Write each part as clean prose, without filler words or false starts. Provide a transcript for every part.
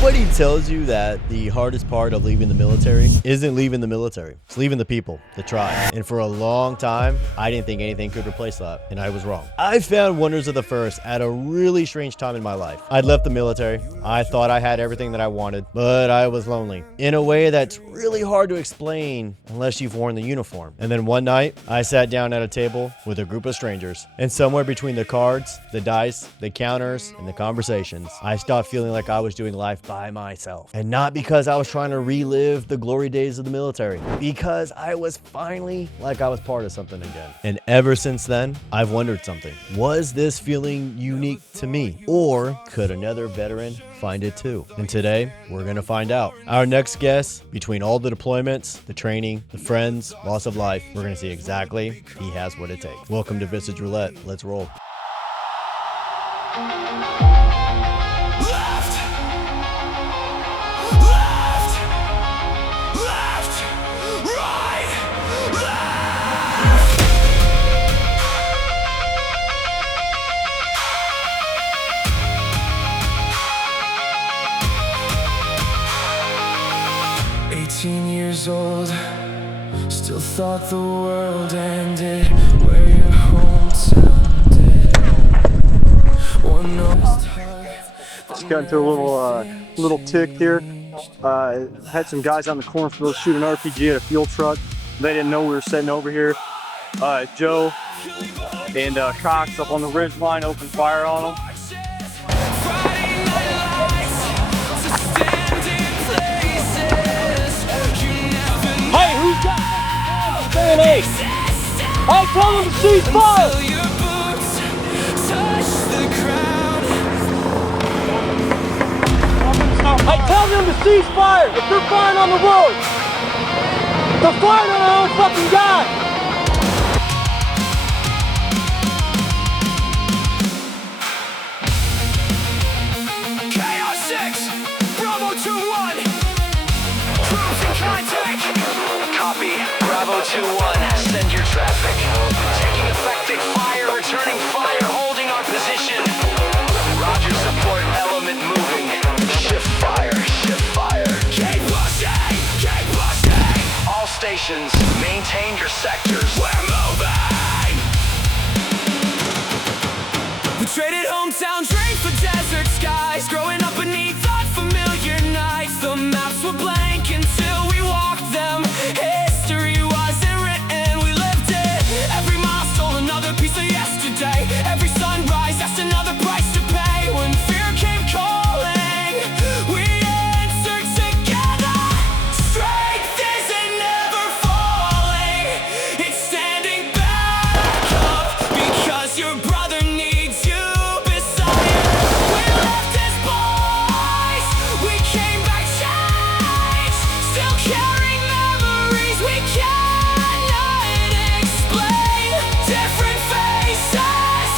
Nobody tells you that the hardest part of leaving the military isn't leaving the military. It's leaving the people, the tribe. And for a long time, I didn't think anything could replace that, and I was wrong. I found Wonders of the First at a really strange time in my life. I'd left the military. I thought I had everything that I wanted, but I was lonely in a way that's really hard to explain unless you've worn the uniform. And then one night, I sat down at a table with a group of strangers, and somewhere between the cards, the dice, the counters, and the conversations, I stopped feeling like I was doing life by myself. And not because I was trying to relive the glory days of the military, because I was finally like I was part of something again. And ever since then, I've wondered something. Was this feeling unique to me? Or could another veteran find it too? And today, we're gonna find out. Our next guest, between all the deployments, the training, the friends, loss of life, we're gonna see exactly he has what it takes. Welcome to Visage Roulette. Let's roll. Old, still thought the world ended where your hometown did. One just got into a little tick here. Had some guys on the cornfield shoot an RPG at a fuel truck. They didn't know we were sitting over here. Joe and Cox up on the ridge line opened fire on them. Hey, who's got hey, tell them to cease fire! Hey, tell them to cease fire! If they're firing on the road, they're firing on their own fucking guy! Bravo 2-1, send your traffic. Taking effective fire, returning fire, holding our position. Roger, support element moving. Shift fire, shift fire. Keep pushing, keep pushing. All stations, maintain your sectors. We're moving. We traded hometown dreams for desert skies. Growing up beneath unfamiliar nights. The maps were blank until we walked them. Every sunrise, that's another price to pay. When fear came calling, we answered together. Strength isn't never falling, it's standing back up, because your brother needs you beside you. We left as boys, we came back changed, still carrying memories we cannot explain. Different faces,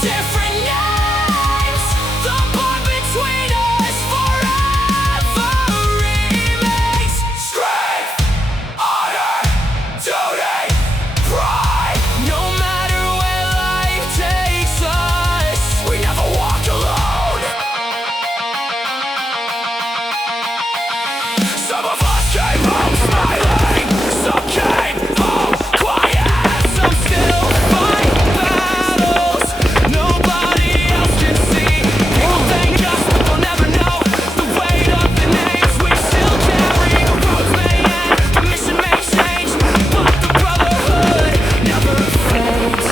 different names, the bond between us forever remains. Strength, honor, duty, pride. No matter where life takes us, we never walk alone. Some of us came home smiling, some came home quiet, some still fight battles nobody else can see. People thank us, but they'll never know the weight of the names we still carry. The roads may end, the mission may change, but the Brotherhood never fades.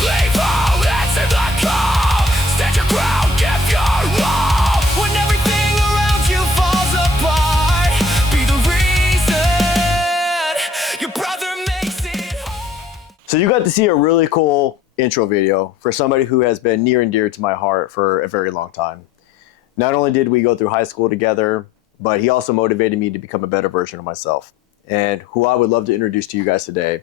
Leave all, answer the call. Stand your ground, give your all. When everything around you falls apart, be the reason your brother makes it home. So you got to see a really cool intro video for somebody who has been near and dear to my heart for a very long time. Not only did we go through high school together, but he also motivated me to become a better version of myself. And who I would love to introduce to you guys today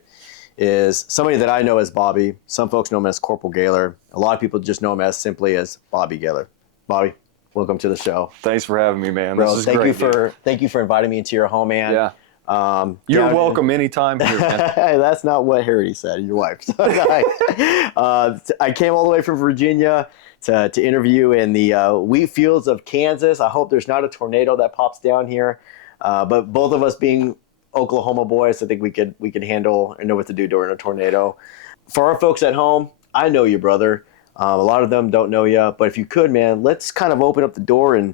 is somebody that I know as Bobby. Some folks know him as Corporal Gaylor. A lot of people just know him as simply as Bobby Gaylor. Bobby, welcome to the show. Thanks for having me, man. Bro, this is great. Thank you for inviting me into your home, man. Yeah. You're welcome anytime here, man. That's not what Harry said, your wife. So I came all the way from Virginia to interview in the wheat fields of Kansas. I hope there's not a tornado that pops down here. But both of us being Oklahoma boys, I think we could handle and know what to do during a tornado. For our folks at home, I know you, brother. A lot of them don't know you. But if you could, man, let's kind of open up the door and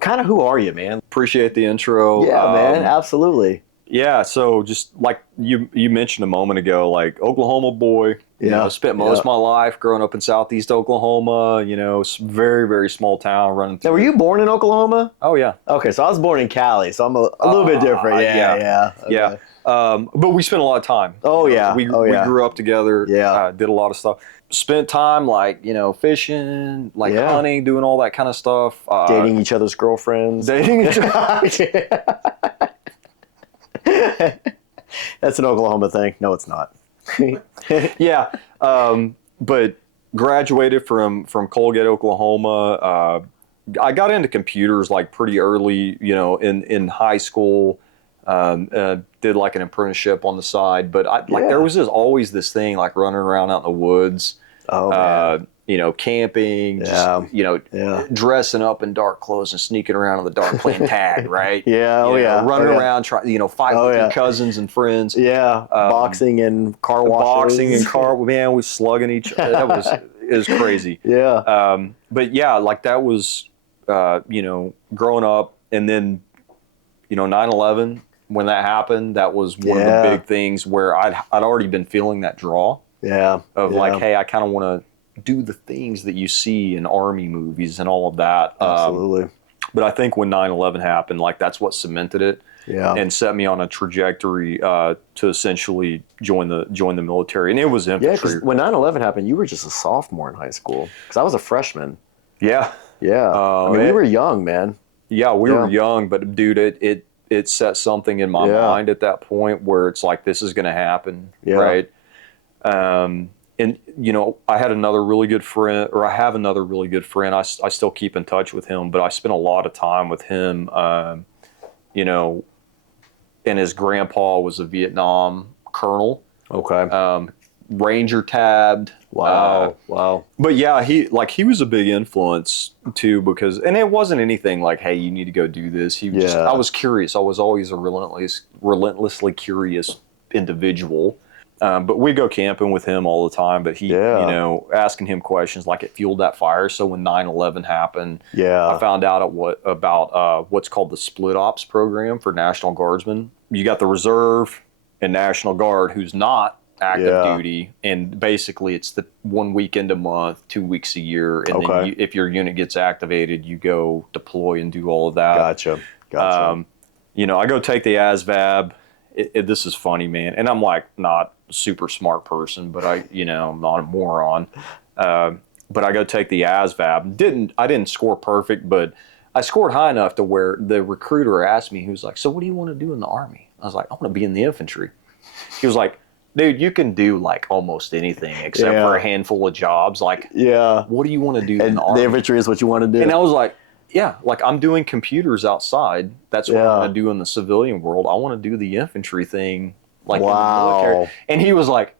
kind of who are you, man? Appreciate the intro. Yeah, man, absolutely. Yeah, so just like you mentioned a moment ago, like Oklahoma boy, you know, spent most of my life growing up in Southeast Oklahoma, you know, very, very small town running through. Now, were you born in Oklahoma? Oh, yeah. Okay, so I was born in Cali, so I'm a little bit different. Yeah. Okay. Yeah. But we spent a lot of time. Oh, you know, yeah. We grew up together. Yeah. Did a lot of stuff. Spent time like, you know, fishing, like hunting, doing all that kind of stuff. Dating each other's girlfriends. Dating each other. That's an Oklahoma thing. No, it's not. Yeah. But graduated from Colgate, Oklahoma. I got into computers like pretty early, you know, in high school. Did like an apprenticeship on the side, but there was always this thing like running around out in the woods. Oh, man. You know, camping, just, you know, dressing up in dark clothes and sneaking around in the dark playing tag, right? Running around, fighting with your cousins and friends. Yeah, boxing and car washes. Man, we slugging each other. It was crazy. Yeah. But yeah, like that was, you know, growing up, and then, you know, 9/11, when that happened, that was one of the big things where I'd already been feeling that draw. Yeah. Of like, hey, I kind of want to do the things that you see in Army movies and all of that. Absolutely. But I think when 9/11 happened, like that's what cemented it. Yeah. And set me on a trajectory to essentially join the military. And it was infantry. Yeah, because when 9/11 happened, you were just a sophomore in high school. Because I was a freshman. Yeah. Yeah. I mean, we were young, man. Yeah, we were young, but dude, it set something in my mind at that point where it's like, this is going to happen, right? And, you know, I had another really good friend, or I have another really good friend. I still keep in touch with him, but I spent a lot of time with him, you know, and his grandpa was a Vietnam colonel. Okay. Ranger tabbed. Wow. Wow. But yeah, he was a big influence too, because, and it wasn't anything like, hey, you need to go do this. He was just, I was curious. I was always a relentlessly curious individual. But we go camping with him all the time, but he, you know, asking him questions, like it fueled that fire. So when 9/11 happened, I found out about what's called the Split Ops program for National Guardsmen. You got the Reserve and National Guard, who's not active duty, and basically it's the 1 weekend a month, 2 weeks a year, and then if your unit gets activated, you go deploy and do all of that. Gotcha. You know, I go take the ASVAB. This is funny, man, and I'm like not a super smart person, but I'm not a moron. But I go take the ASVAB. I didn't score perfect, but I scored high enough to where the recruiter asked me, he was like, "So what do you want to do in the Army?" I was like, "I want to be in the infantry." He was like, "Dude, you can do like almost anything except for a handful of jobs. Like, what do you want to do in the Army?" The infantry is what you want to do. And I was like, yeah, like I'm doing computers outside. That's what I want to do in the civilian world. I want to do the infantry thing, like in the military. And he was like,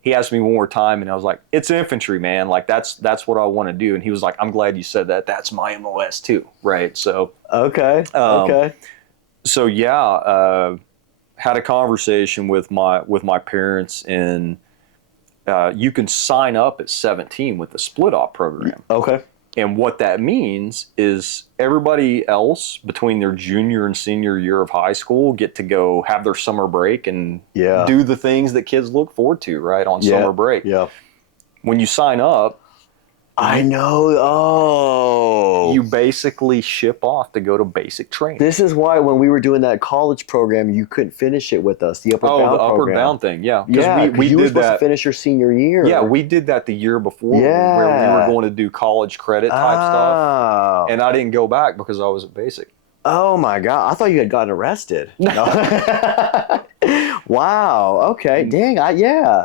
he asked me one more time, and I was like, "It's infantry, man. Like that's what I want to do." And he was like, "I'm glad you said that. That's my MOS too, right?" So okay. So yeah, had a conversation with my parents, and you can sign up at 17 with the Split Op program. Okay. And what that means is everybody else between their junior and senior year of high school get to go have their summer break and do the things that kids look forward to, right, on summer break. Yeah. When you sign up, I know. Oh. You basically ship off to go to basic training. This is why when we were doing that college program, you couldn't finish it with us. The upward bound program. Upward bound thing, yeah. Yeah, because you were supposed to finish your senior year. Yeah, we did that the year before where we were going to do college credit type stuff. And I didn't go back because I was at basic. Oh my God. I thought you had gotten arrested. No. Wow. Okay. Dang.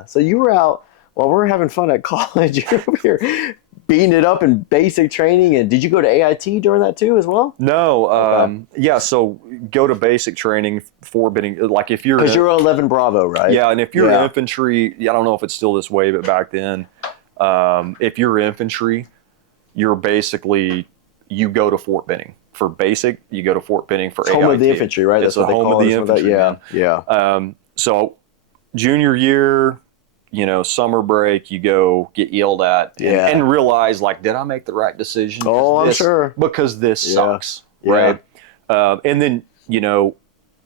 So you were out while we were having fun at college. You're over here beating it up in basic training. And did you go to AIT during that too as well? No. Yeah. So go to basic training for bidding. Like if you're Because you're 11 Bravo, right? Yeah, and if you're infantry, I don't know if it's still this way, but back then, if you're infantry, you're basically you go to Fort Benning for basic. You go to Fort Benning for it's home of the infantry, right? It's That's what the they home call of the it, infantry. Yeah. So junior year, summer break, you go get yelled at and realize, like, did I make the right decision? Oh, I'm sure. Because this sucks, right? And then,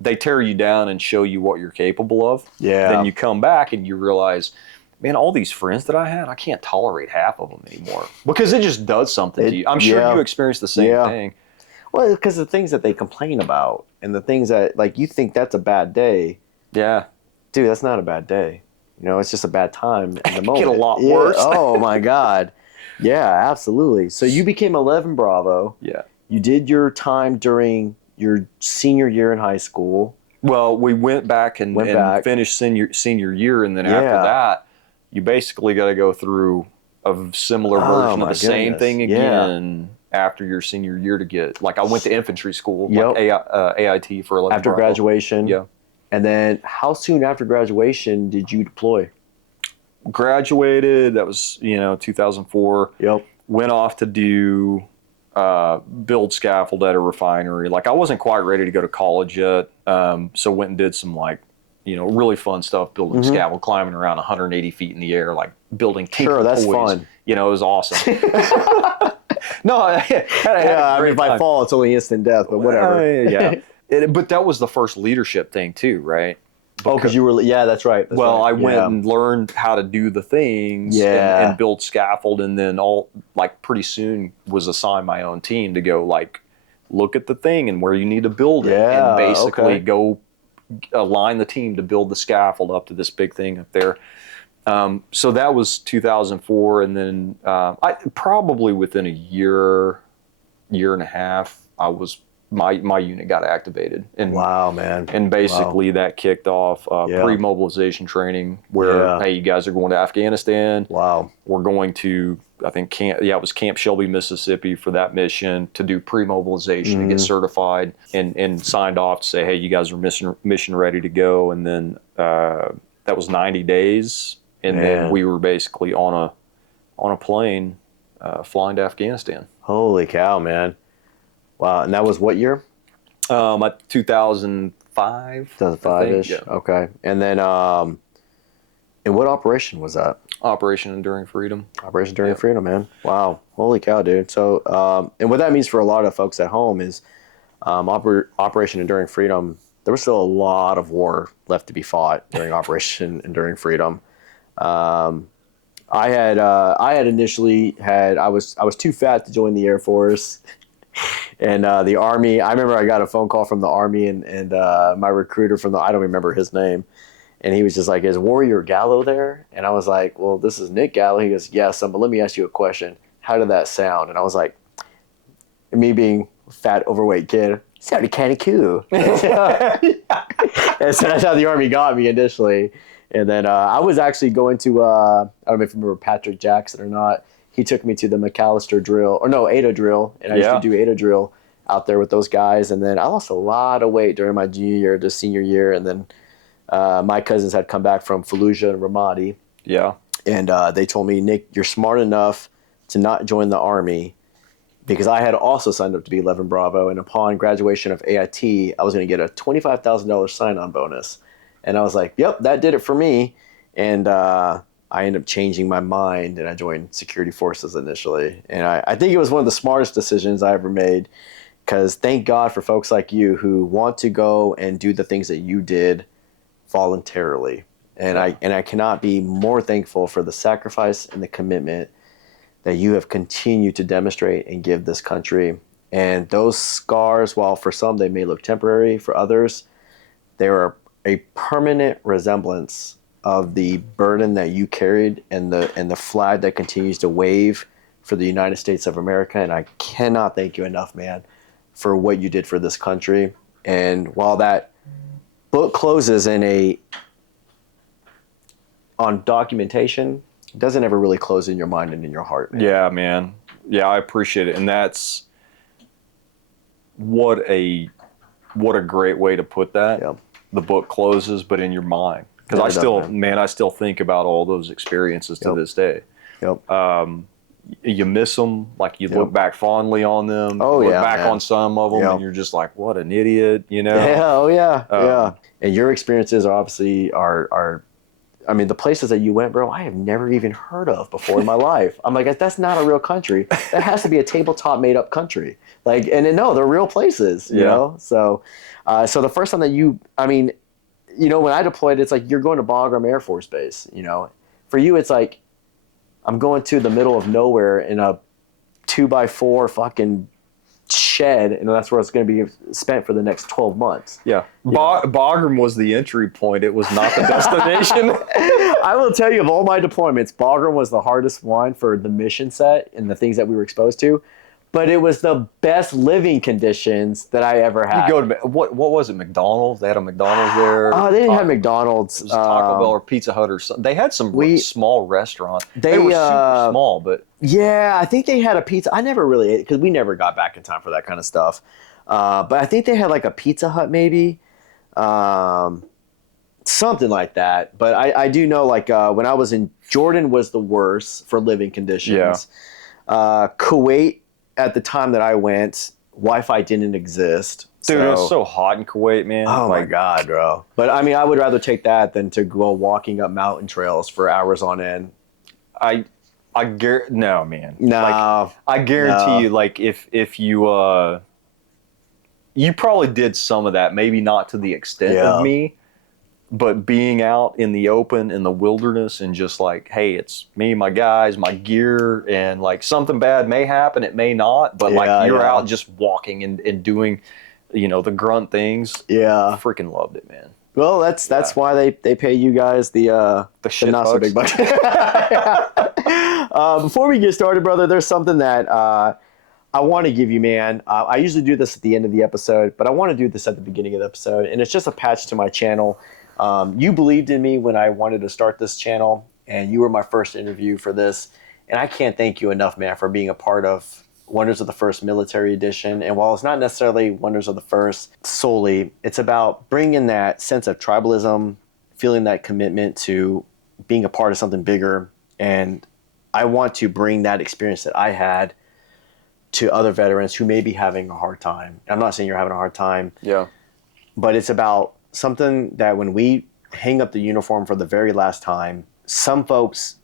they tear you down and show you what you're capable of. Yeah. Then you come back and you realize, man, all these friends that I had, I can't tolerate half of them anymore. Because it just does something to you. I'm sure you experienced the same thing. Well, because the things that they complain about and the things that, like, you think that's a bad day. Yeah. Dude, that's not a bad day. It's just a bad time in the moment. Get a lot worse. Oh, my God. Yeah, absolutely. So you became 11 Bravo. Yeah. You did your time during your senior year in high school. Well, we went back and finished senior year, and then after that, you basically got to go through a similar version of the same thing again after your senior year to get. Like, I went to infantry school, like AIT for 11 after Bravo. graduation. Yeah. And then, how soon after graduation did you deploy? Graduated. That was 2004. Yep. Went off to do build scaffold at a refinery. Like, I wasn't quite ready to go to college yet, so went and did some really fun stuff, building scaffold, climbing around 180 feet in the air, like building Sure, that's toys. fun. It was awesome. No, if I fall, it's only instant death, but whatever. But that was the first leadership thing too, right? Because you were, that's right. That's I right. went and learned how to do the things and build scaffold, and then pretty soon was assigned my own team to go, like, look at the thing and where you need to build it, and basically go align the team to build the scaffold up to this big thing up there. So that was 2004, and then I probably within a year and a half, my unit got activated. And wow, man! And basically that kicked off pre-mobilization training, where hey, you guys are going to Afghanistan. Wow, we're going to it was Camp Shelby, Mississippi for that mission to do pre-mobilization and get certified and signed off to say, hey, you guys are mission ready to go. And then that was 90 days. And then we were basically on a plane flying to Afghanistan. Holy cow, man. Wow. And that was what year? 2005. 2005-ish? Yeah. Okay. And then, and what operation was that? Operation Enduring Freedom. Operation Enduring Freedom, man. Wow. Holy cow, dude. So, and what that means for a lot of folks at home is Operation Enduring Freedom, there was still a lot of war left to be fought during Operation Enduring Freedom. I had initially I was too fat to join the Air Force. And the Army, I remember I got a phone call from the Army and my recruiter I don't remember his name. And he was just like, is Warrior Gallo there? And I was like, well, this is Nick Gallo. He goes, yeah, son, but let me ask you a question. How did that sound? And I was like, me being a fat, overweight kid, sounded kind of cool. And so that's how the Army got me initially. And then I was actually going to, I don't know if you remember Patrick Jackson or not. He took me to the McAllister drill, Ada drill. And I used to do Ada drill out there with those guys. And then I lost a lot of weight during my junior year to senior year. And then my cousins had come back from Fallujah and Ramadi. Yeah. And they told me, Nick, you're smart enough to not join the Army, because I had also signed up to be 11 Bravo. And upon graduation of AIT, I was going to get a $25,000 sign-on bonus. And I was like, yep, that did it for me. And I ended up changing my mind, and I joined security forces initially. And I think it was one of the smartest decisions I ever made, because thank God for folks like you who want to go and do the things that you did voluntarily. And I cannot be more thankful for the sacrifice and the commitment that you have continued to demonstrate and give this country. And those scars, while for some they may look temporary, for others, they are a permanent resemblance of the burden that you carried and the flag that continues to wave for the United States of America. And I cannot thank you enough, man, for what you did for this country. And while that book closes on documentation, doesn't ever really close in your mind and in your heart, man. Yeah, man. Yeah, I appreciate it. And that's what a great way to put that. Yep. The book closes, but in your mind. Because I still think about all those experiences to this day. Yep. You miss them, like you look back fondly on them. Oh, look yeah, back man. on some of them, and you're just like, what an idiot, you know? Yeah, oh yeah. And your experiences obviously are I mean, the places that you went, bro, I have never even heard of before in my life. I'm like, that's not a real country. That has to be a tabletop made up country. Like, and no, they're real places, you know? So the first time that when I deployed, it's like, you're going to Bagram Air Force Base, you know? For you, it's like, I'm going to the middle of nowhere in a 2x4 fucking shed, and that's where it's going to be spent for the next 12 months. Yeah. Bagram was the entry point. It was not the destination. I will tell you, of all my deployments, Bagram was the hardest one for the mission set and the things that we were exposed to. But it was the best living conditions that I ever had. You go to what was it? McDonald's? They had a McDonald's there. Oh, they didn't have McDonald's. It was Taco Bell or Pizza Hut or something. They had some small restaurants. They were super small, but yeah, I think they had a pizza. I never really ate because we never got back in time for that kind of stuff. But I think they had like a Pizza Hut maybe, something like that. But I do know like when I was in Jordan was the worst for living conditions. Yeah. Kuwait. At the time that I went, Wi-Fi didn't exist. Dude, it was so hot in Kuwait, man. Oh, my God, bro. But, I mean, I would rather take that than to go walking up mountain trails for hours on end. No, man. No. Like, I guarantee you, like, if you... you probably did some of that, maybe not to the extent of me, but being out in the open, in the wilderness, and just like, hey, it's me, my guys, my gear, and like something bad may happen, it may not, but like you're out just walking and doing, you know, the grunt things. Yeah. I freaking loved it, man. Well, that's why they pay you guys the shit not so big bucks. Before we get started, brother, there's something that I want to give you, man. I usually do this at the end of the episode, but I want to do this at the beginning of the episode, and it's just a patch to my channel. You believed in me when I wanted to start this channel, and you were my first interview for this. And I can't thank you enough, man, for being a part of Wonders of the First Military Edition. And while it's not necessarily Wonders of the First solely, it's about bringing that sense of tribalism, feeling that commitment to being a part of something bigger. And I want to bring that experience that I had to other veterans who may be having a hard time. I'm not saying you're having a hard time. Yeah. But it's about something that when we hang up the uniform for the very last time, some folks,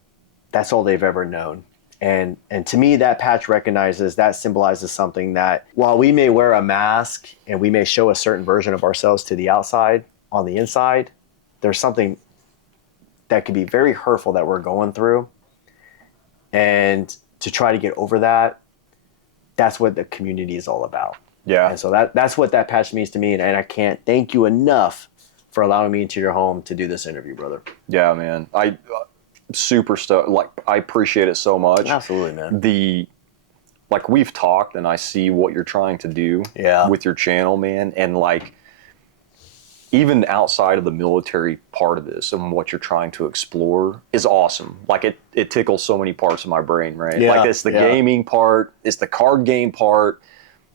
that's all they've ever known. And to me, that patch that symbolizes something that while we may wear a mask and we may show a certain version of ourselves to the outside, on the inside, there's something that could be very hurtful that we're going through. And to try to get over that, that's what the community is all about. Yeah. And so that's what that patch means to me. And I can't thank you enough for allowing me into your home to do this interview, brother. Yeah, man. I super stoked. Like, I appreciate it so much. Absolutely, man. Like, we've talked, and I see what you're trying to do with your channel, man. And like, even outside of the military part of this and what you're trying to explore is awesome. Like, it tickles so many parts of my brain, right? Yeah, like, it's the gaming part, it's the card game part.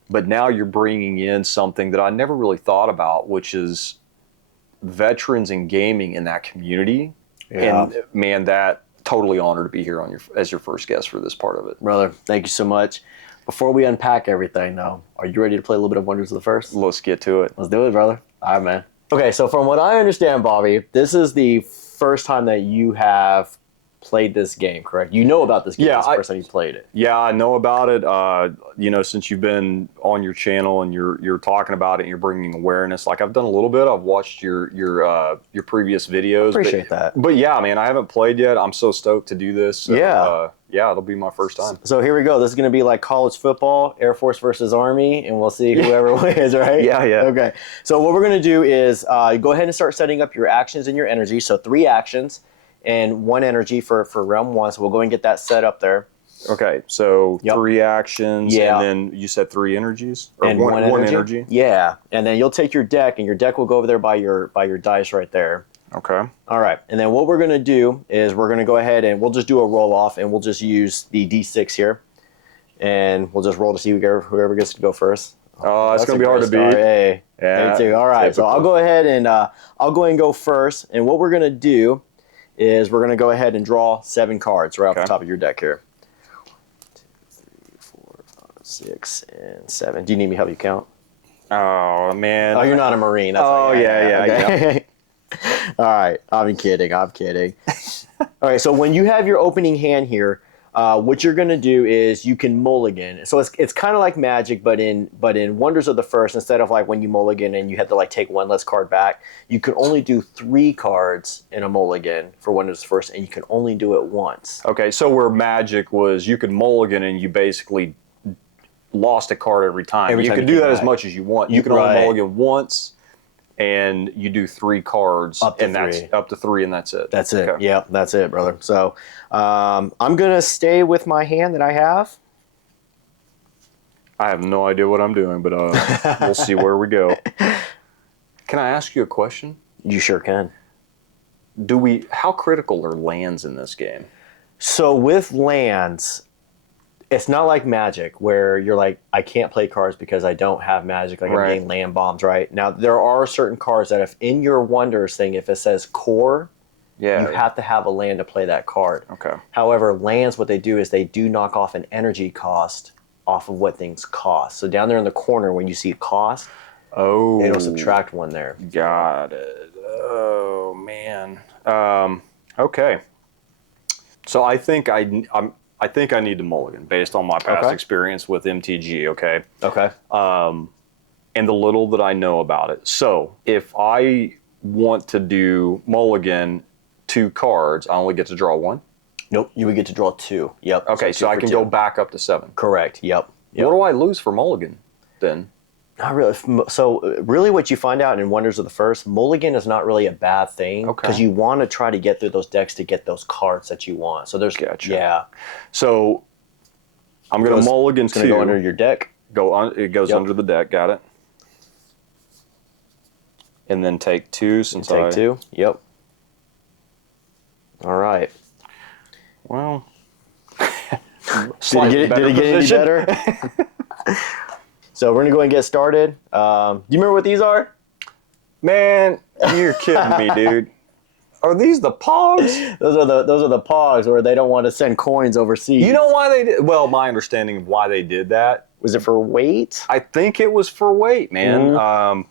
But now you're bringing in something that I never really thought about, which is veterans and gaming in that community. Yeah. And man, that totally honored to be here as your first guest for this part of it. Brother, thank you so much. Before we unpack everything, though, are you ready to play a little bit of Wonders of the First? Let's get to it. Let's do it, brother. All right, man. Okay, so from what I understand, Bobby, this is the first time that you have played this game, correct? You know about this game. Yeah, it's the first time you played it. Yeah, I know about it. You know, since you've been on your channel and you're talking about it and you're bringing awareness. Like, I've done a little bit. I've watched your previous videos. Appreciate that. But yeah, man, I haven't played yet. I'm so stoked to do this. So, yeah, it'll be my first time. So here we go. This is going to be like college football, Air Force versus Army, and we'll see whoever wins, right? Yeah. Okay. So what we're going to do is go ahead and start setting up your actions and your energy. So 3 actions and 1 energy for round 1. So we'll go and get that set up there. Okay, so 3 actions, and then you said 3 energies? Or and one energy? Yeah, and then you'll take your deck, and your deck will go over there by your dice right there. Okay. All right. And then what we're going to do is we're going to go ahead and we'll just do a roll off, and we'll just use the D6 here. And we'll just roll to see whoever gets to go first. Oh, it's going to be hard to beat. Hey. Yeah. Me too. All right. Typical. So I'll go ahead and go first. And what we're going to do is we're going to go ahead and draw 7 cards right off the top of your deck here. 1, 2, 3, 4, 5, 6, and 7. Do you need me to help you count? Oh, man. Oh, you're not a Marine. That's yeah. All right. I'm kidding. All right. So when you have your opening hand here, what you're going to do is you can mulligan. So it's kind of like Magic, but in Wonders of the First, instead of like when you mulligan and you have to like take one less card back, you can only do 3 cards in a mulligan for Wonders of the First, and you can only do it once. Okay, so where Magic was you could mulligan and you basically lost a card every time. You can do that as much as you want. You can only mulligan once, and you do 3 cards, that's up to 3, and that's it. That's it. Okay. Yeah, that's it, brother. So I'm gonna stay with my hand that I have. I have no idea what I'm doing, but we'll see where we go. Can I ask you a question? You sure can. How critical are lands in this game? So with lands, it's not like Magic where you're like, I can't play cards because I don't have Magic, like I'm getting land bombs, right? Now, there are certain cards that if in your Wonders thing, if it says core, you have to have a land to play that card. Okay. However, lands, what they do is they do knock off an energy cost off of what things cost. So down there in the corner, when you see cost, it'll subtract 1 there. Got it. Oh, man. Okay. So I think I need to mulligan based on my past experience with MTG, okay? Okay. And the little that I know about it. So if I want to do mulligan 2 cards, I only get to draw 1? Nope, you would get to draw 2. Yep. Okay, so I can go back up to 7. Correct, yep. What do I lose for mulligan then? Not really. So really what you find out in Wonders of the First, mulligan is not really a bad thing because you want to try to get through those decks to get those cards that you want. So there's So I'm going to mulligan 2. It's going to go under your deck. It goes under the deck. Got it. And then take 2 since take 2. Yep. All right. Well, did it get any better? So we're gonna go ahead and get started. Do you remember what these are? Man, you're kidding me, dude. Are these the Pogs? Those are the Pogs where they don't want to send coins overseas. You know why they did? Well, my understanding of why they did that. Was it for weight? I think it was for weight, man. Mm-hmm.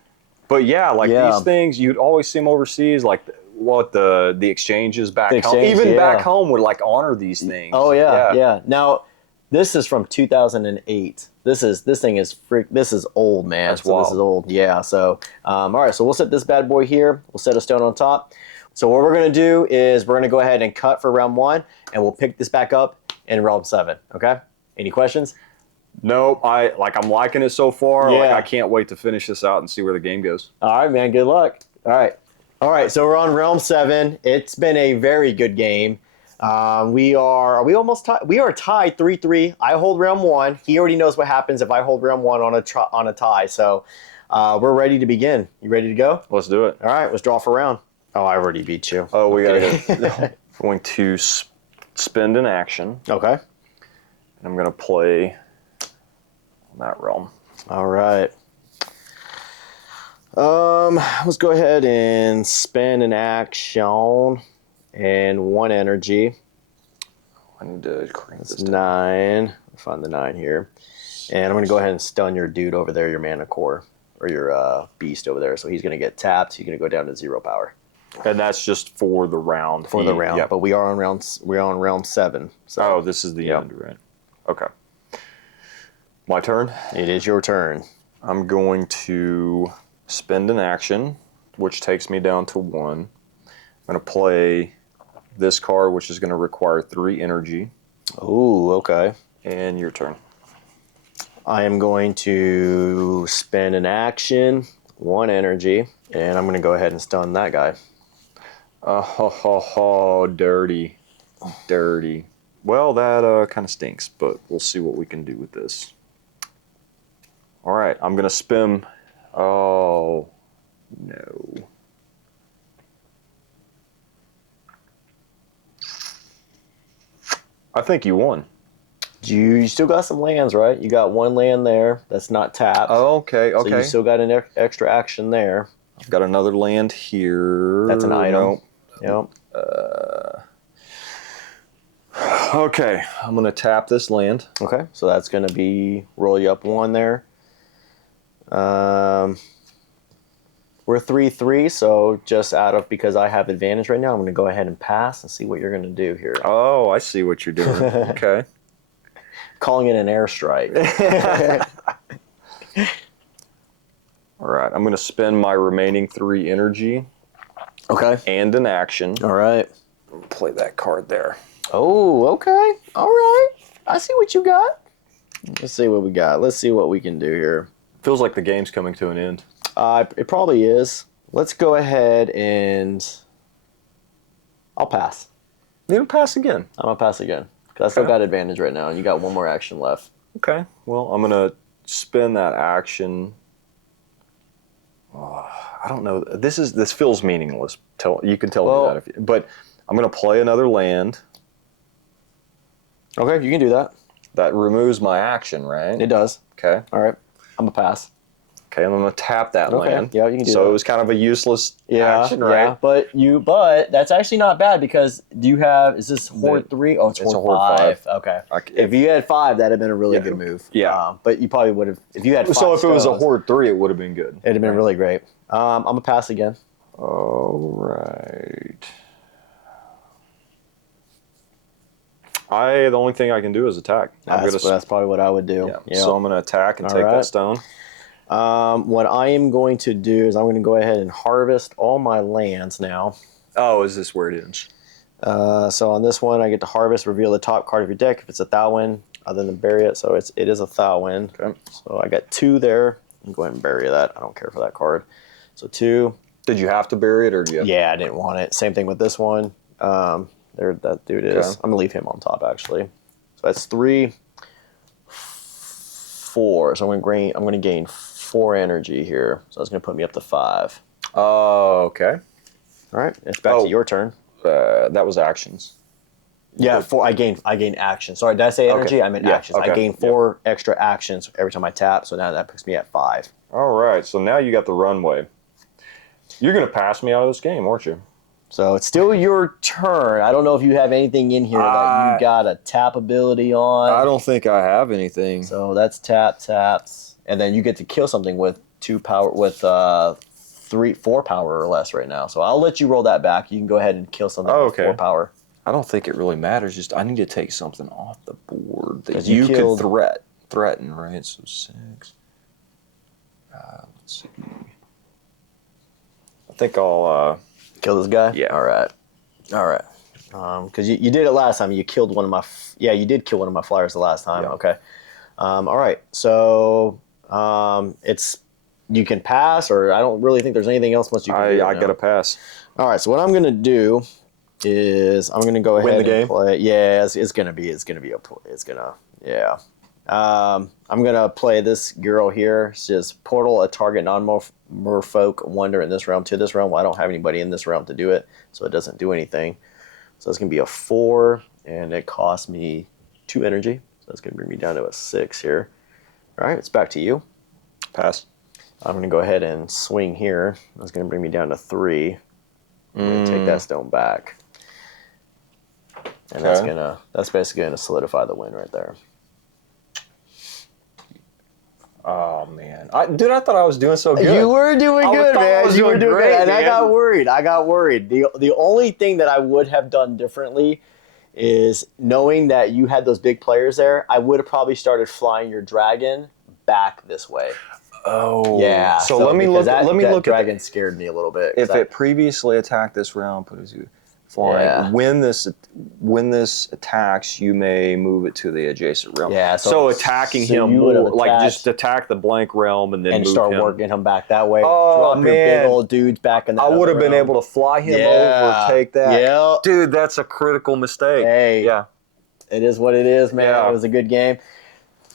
But these things, you'd always see them overseas, like the exchanges back home. Even back home would like honor these things. Oh yeah. Now, this is from 2008. This is old, man. That's wild. This is old. Yeah. So, all right. So we'll set this bad boy here. We'll set a stone on top. So what we're gonna do is we're gonna go ahead and cut for round 1, and we'll pick this back up in round 7. Okay. Any questions? Nope. I'm liking it so far. Yeah. Like I can't wait to finish this out and see where the game goes. All right, man. Good luck. All right. So we're on realm 7. It's been a very good game. We are almost tied? We are tied 3-3. I hold round 1. He already knows what happens if I hold round 1 on a tie. So we're ready to begin. You ready to go? Let's do it. All right. Let's draw for round. Oh, I already beat you. Oh, we gotta go. Going to spend an action. Okay. And I'm gonna play that realm. All right. Let's go ahead and spend an action and 1 energy. I need to crank this down. 9. Find the 9 here. And I'm going to go ahead and stun your dude over there, your mana core, or your beast over there. So he's going to get tapped. He's going to go down to 0 power. And that's just for the round. For the round. Yep. But we are on round 7. So. Oh, this is the end, right? Okay. My turn? It is your turn. I'm going to spend an action, which takes me down to 1. I'm going to play this card, which is going to require 3 energy. Ooh, okay. And your turn. I am going to spend an action, 1 energy, and I'm going to go ahead and stun that guy. Dirty. Dirty. Well, that kind of stinks, but we'll see what we can do with this. All right, I'm going to spin. Oh, no. I think you won. You still got some lands, right? You got one land there that's not tapped. Oh, okay. So you still got an extra action there. I've got another land here. That's an item. Nope. Yep. Okay, I'm going to tap this land. Okay, so that's going to be roll you up one there. We're 3-3, so just because I have advantage right now, I'm going to go ahead and pass and see what you're going to do here. Oh, I see what you're doing. Okay. Calling it an airstrike. All right, I'm going to spend my remaining 3 energy. Okay. And an action. All right. Play that card there. Oh, okay. All right. I see what you got. Let's see what we got. Let's see what we can do here. Feels like the game's coming to an end. It probably is. Let's go ahead and I'll pass. You pass again. I'm going to pass again. Because I still got advantage right now, and you got one more action left. Okay. Well, I'm going to spend that action. I don't know. This feels meaningless. You can tell me that. But I'm going to play another land. Okay, you can do that. That removes my action, right? It does. Okay. All right. I'm going to pass. Okay, and I'm going to tap that land. Yeah, you can do that. So it was kind of a useless action, right? Yeah, but that's actually not bad because is this Horde 3? Oh, it's Horde 5. Okay. If you had 5, that'd have been a really good move. Yeah. But you probably would have, if you had 5 So if it was a stones, Horde 3, it would have been good. It'd have been really great. I'm going to pass again. All right. The only thing I can do is attack. That's probably what I would do. Yeah. So I'm going to attack and take that stone. What I am going to do is I'm going to go ahead and harvest all my lands now. Oh, is this where it is? So on this one, I get to harvest, reveal the top card of your deck if it's a Thowin, other than bury it. So it is a Thowin. Okay. So I got 2 there. I'm going and bury that. I don't care for that card. So 2. Did you have to bury it, or do you? Yeah, I didn't want it. Same thing with this one. There, that dude is. I'm gonna leave him on top actually. So that's 3, 4. So I'm gonna gain 4 energy here. So that's gonna put me up to 5. Oh, okay. All right, it's back to your turn. That was actions. Yeah, 4. I gain action. Sorry, did I say energy? I meant actions. Okay. I gain 4 extra actions every time I tap. So now that puts me at 5. All right. So now you got the runway. You're gonna pass me out of this game, aren't you? So it's still your turn. I don't know if you have anything in here that you got a tap ability on. I don't think I have anything. So that's taps, and then you get to kill something with 2 power, with 4 power or less right now. So I'll let you roll that back. You can go ahead and kill something with 4 power. I don't think it really matters. Just I need to take something off the board that you could threaten, right? So 6. Let's see. I think I'll kill this guy. Yeah. All right. Because you did it last time. You killed one of my. You did kill one of my flyers the last time. Yeah. Okay. All right. So it's you can pass, or I don't really think there's anything else much you can do. I got to pass. All right. So what I'm gonna do is I'm gonna go ahead and play. Yeah, it's gonna be I'm gonna play this girl here. It says portal a target non-merfolk wander in this realm to this realm. Well, I don't have anybody in this realm to do it, so it doesn't do anything. So it's gonna be a 4, and it costs me 2 energy. So that's gonna bring me down to a 6 here. All right, it's back to you. Pass. I'm gonna go ahead and swing here. That's gonna bring me down to 3. I'm gonna take that stone back, and that's basically gonna solidify the win right there. Oh man, I thought I was doing so good. You were doing good, man. You were doing great, good, and man. I got worried. The only thing that I would have done differently is knowing that you had those big players there. I would have probably started flying your dragon back this way. Oh, yeah. So let me look. Let me look. Dragon scared me a little bit. If it previously attacked this round, put it to flying. Yeah. When this attacks, you may move it to the adjacent realm. Yeah. So attacking him more, like just attack the blank realm and then move start him. working him back that way. Oh, Drop your big old dudes back in the. I would have been able to fly him over, take that. Yeah. Dude, that's a critical mistake. Hey. Yeah. It is what it is, man. Yeah. It was a good game.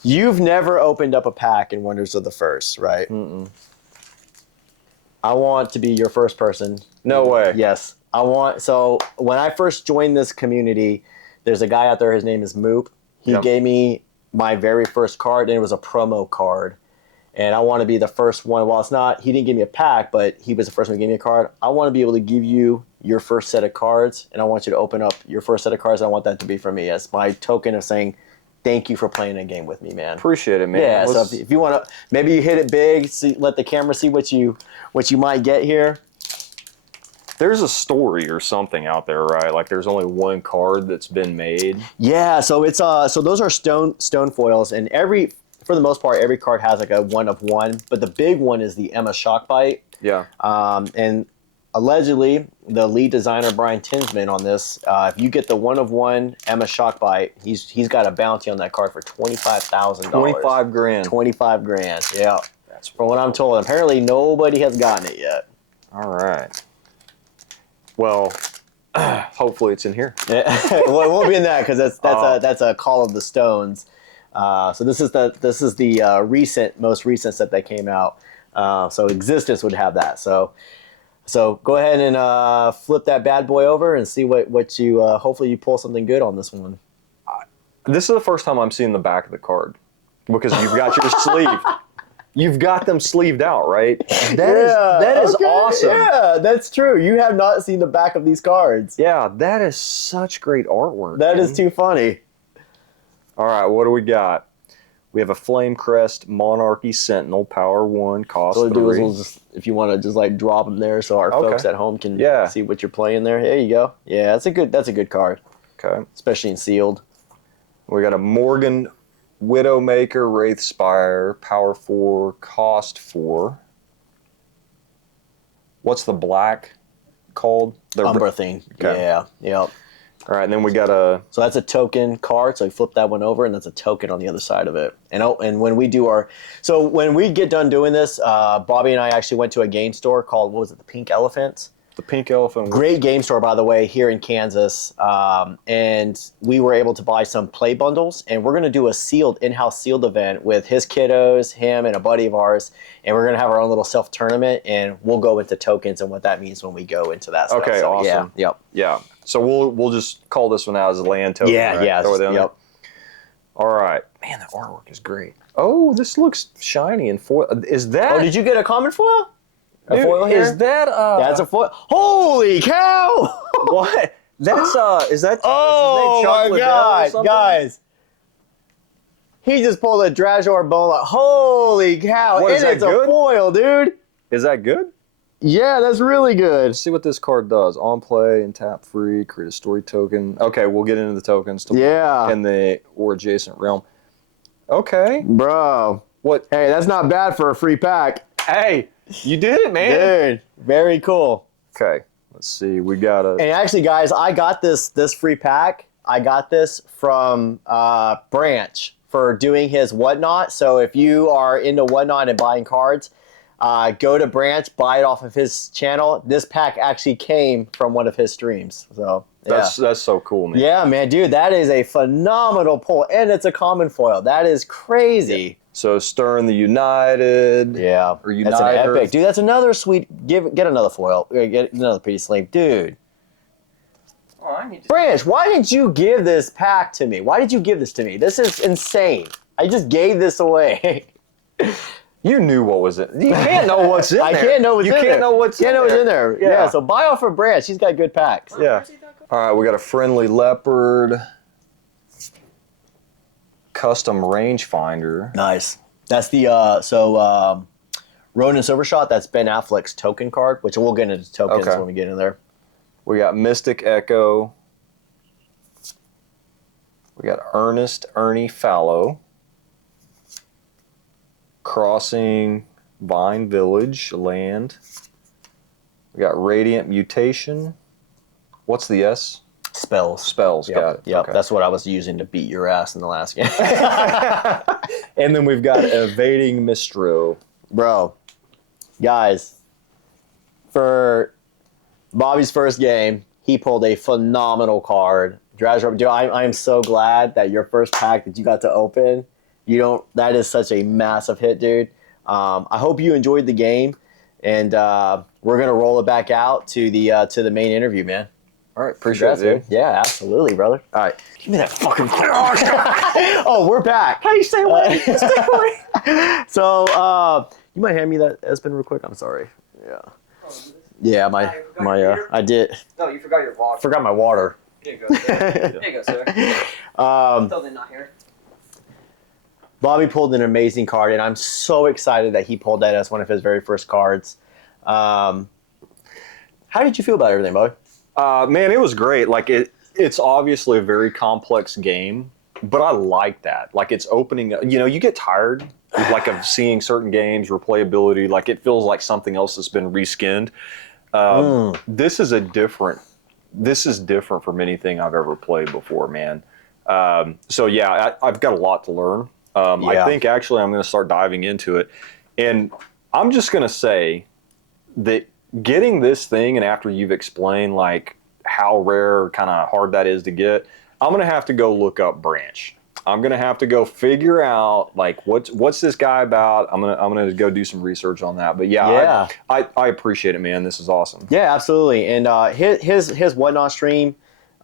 You've never opened up a pack in Wonders of the First, right? Mm-mm. I want to be your first person. No way. Yes. So when I first joined this community, There's a guy out there. His name is Moop. He gave me my very first card, and it was a promo card. And I want to be the first one. Well, it's not. He didn't give me a pack, but he was the first one to give me a card. I want to be able to give you your first set of cards, and I want you to open up your first set of cards. I want that to be for me as my token of saying thank you for playing a game with me, man. Appreciate it, man. Yeah. So if you want to, maybe you hit it big. Let the camera see what you might get here. There's a story or something out there, right? Like there's only one card that's been made. Yeah, so it's so those are stone foils, and for the most part every card has like a 1 of 1, but the big one is the Emma Shockbite. Yeah. And allegedly the lead designer Brian Tinsman on this, if you get the 1 of 1 Emma Shockbite, he's got a bounty on that card for $25,000. 25 grand. 25 grand. Yeah. That's from what I'm told. Apparently nobody has gotten it yet. All right. Well, hopefully it's in here. Yeah. Well, it won't be in that because that's a Call of the Stones. So this is the most recent set that came out. So Existence would have that. So go ahead and flip that bad boy over and see what you hopefully you pull something good on this one. This is the first time I'm seeing the back of the card because you've got your sleeve. You've got them sleeved out, right? That is awesome. Yeah, that's true. You have not seen the back of these cards. Yeah, that is such great artwork. That is too funny. All right, what do we got? We have a Flame Crest Monarchy Sentinel, Power 1, cost So 3. we'll just, if you want to just like drop them there so our folks at home can see what you're playing there. There you go. Yeah, that's a good card. Okay. Especially in sealed. We got a Morgan Widowmaker Wraithspire, Power 4, cost 4. What's the black called? Umbra thing. Okay. Yeah. Yep. All right, and then we got a... So that's a token card. So you flip that one over, and that's a token on the other side of it. And when we do when we get done doing this, Bobby and I actually went to a game store called, what was it, the Pink Elephant? The Pink Elephant. Great game store, by the way, here in Kansas. And we were able to buy some play bundles, and we're going to do a in-house sealed event with his kiddos, him, and a buddy of ours. And we're going to have our own little self-tournament, and we'll go into tokens and what that means when we go into that stuff. Okay, so, awesome. Yeah, yep. Yeah. So we'll just call this one out as a land token. Yeah, right? yeah. Yep. All right. Man, the artwork is great. Oh, this looks shiny and foil. Is that... Oh, did you get a common foil? Dude, A foil here? is that... That's a foil. Holy cow! What? That's, is that... Oh, my God, guys. He just pulled a Drajor Bola. Holy cow. What, is that it's good? A foil, dude. Is that good? Yeah, that's really good. Let's see what this card does. On play and tap free, create a story token. Okay, we'll get into the tokens. In the or adjacent realm. Okay. Bro. What? Hey, that's not bad for a free pack. Hey, you did it, man. Dude, very cool. Okay, let's see. We got a... And actually, guys, I got this free pack. I got this from Branch for doing his Whatnot. So if you are into Whatnot and buying cards, go to Branch, buy it off of his channel. This pack actually came from one of his streams. So yeah. That's so cool, man. Yeah, man, dude, that is a phenomenal pull, and it's a common foil. That is crazy. Yeah. So Stern the United. Yeah, or that's an Uniter. epic, dude. That's another sweet. Get another foil. Get another pretty sleeve, dude. Oh, I need to... Branch, why did you give this pack to me? Why did you give this to me? This is insane. I just gave this away. You knew what was in. You can't know what's in there. I can't know what's in there. You can't know what's in there. Can't know what's in there. Yeah. Yeah. So buy off of Branch. He's got good packs. Yeah. All right, we got a Friendly Leopard. Custom Rangefinder. Nice. That's the Ronin Silvershot. That's Ben Affleck's token card, which we'll get into tokens when we get in there. We got Mystic Echo. We got Ernest Ernie Fallow. Crossing Vine Village land. We got Radiant Mutation. What's the S? Spells. Spells, Yep. got it. Yep. Okay. That's what I was using to beat your ass in the last game. And then we've got Evading Mistro. Bro, guys, for Bobby's first game, he pulled a phenomenal card. Dude, I am so glad that your first pack that you got to open, that is such a massive hit, dude. I hope you enjoyed the game, and we're gonna roll it back out to the main interview, man. All right, appreciate it, dude. Yeah, absolutely, brother. All right, give me that fucking. Oh, we're back. How you stay away? Stay away. So, you might hand me that S-Pen real quick. I'm sorry. Yeah. Yeah, I did. No, you forgot your water. Forgot my water. Here you go, sir. Here you go, sir. Still did not hear. Bobby pulled an amazing card, and I'm so excited that he pulled that as one of his very first cards. How did you feel about everything, Bobby? Man, it was great. Like it's obviously a very complex game, but I like that. Like it's opening. You get tired like of seeing certain games replayability. Like it feels like something else has been reskinned. This is different from anything I've ever played before, man. So yeah, I've got a lot to learn. I think actually I'm going to start diving into it, and I'm just going to say that getting this thing, and after you've explained like how rare or kind of hard that is to get, I'm going to have to go look up Branch. I'm going to have to go figure out like what's this guy about. I'm going to go do some research on that. But yeah. I appreciate it, man. This is awesome. Yeah, absolutely. And his Whatnot stream,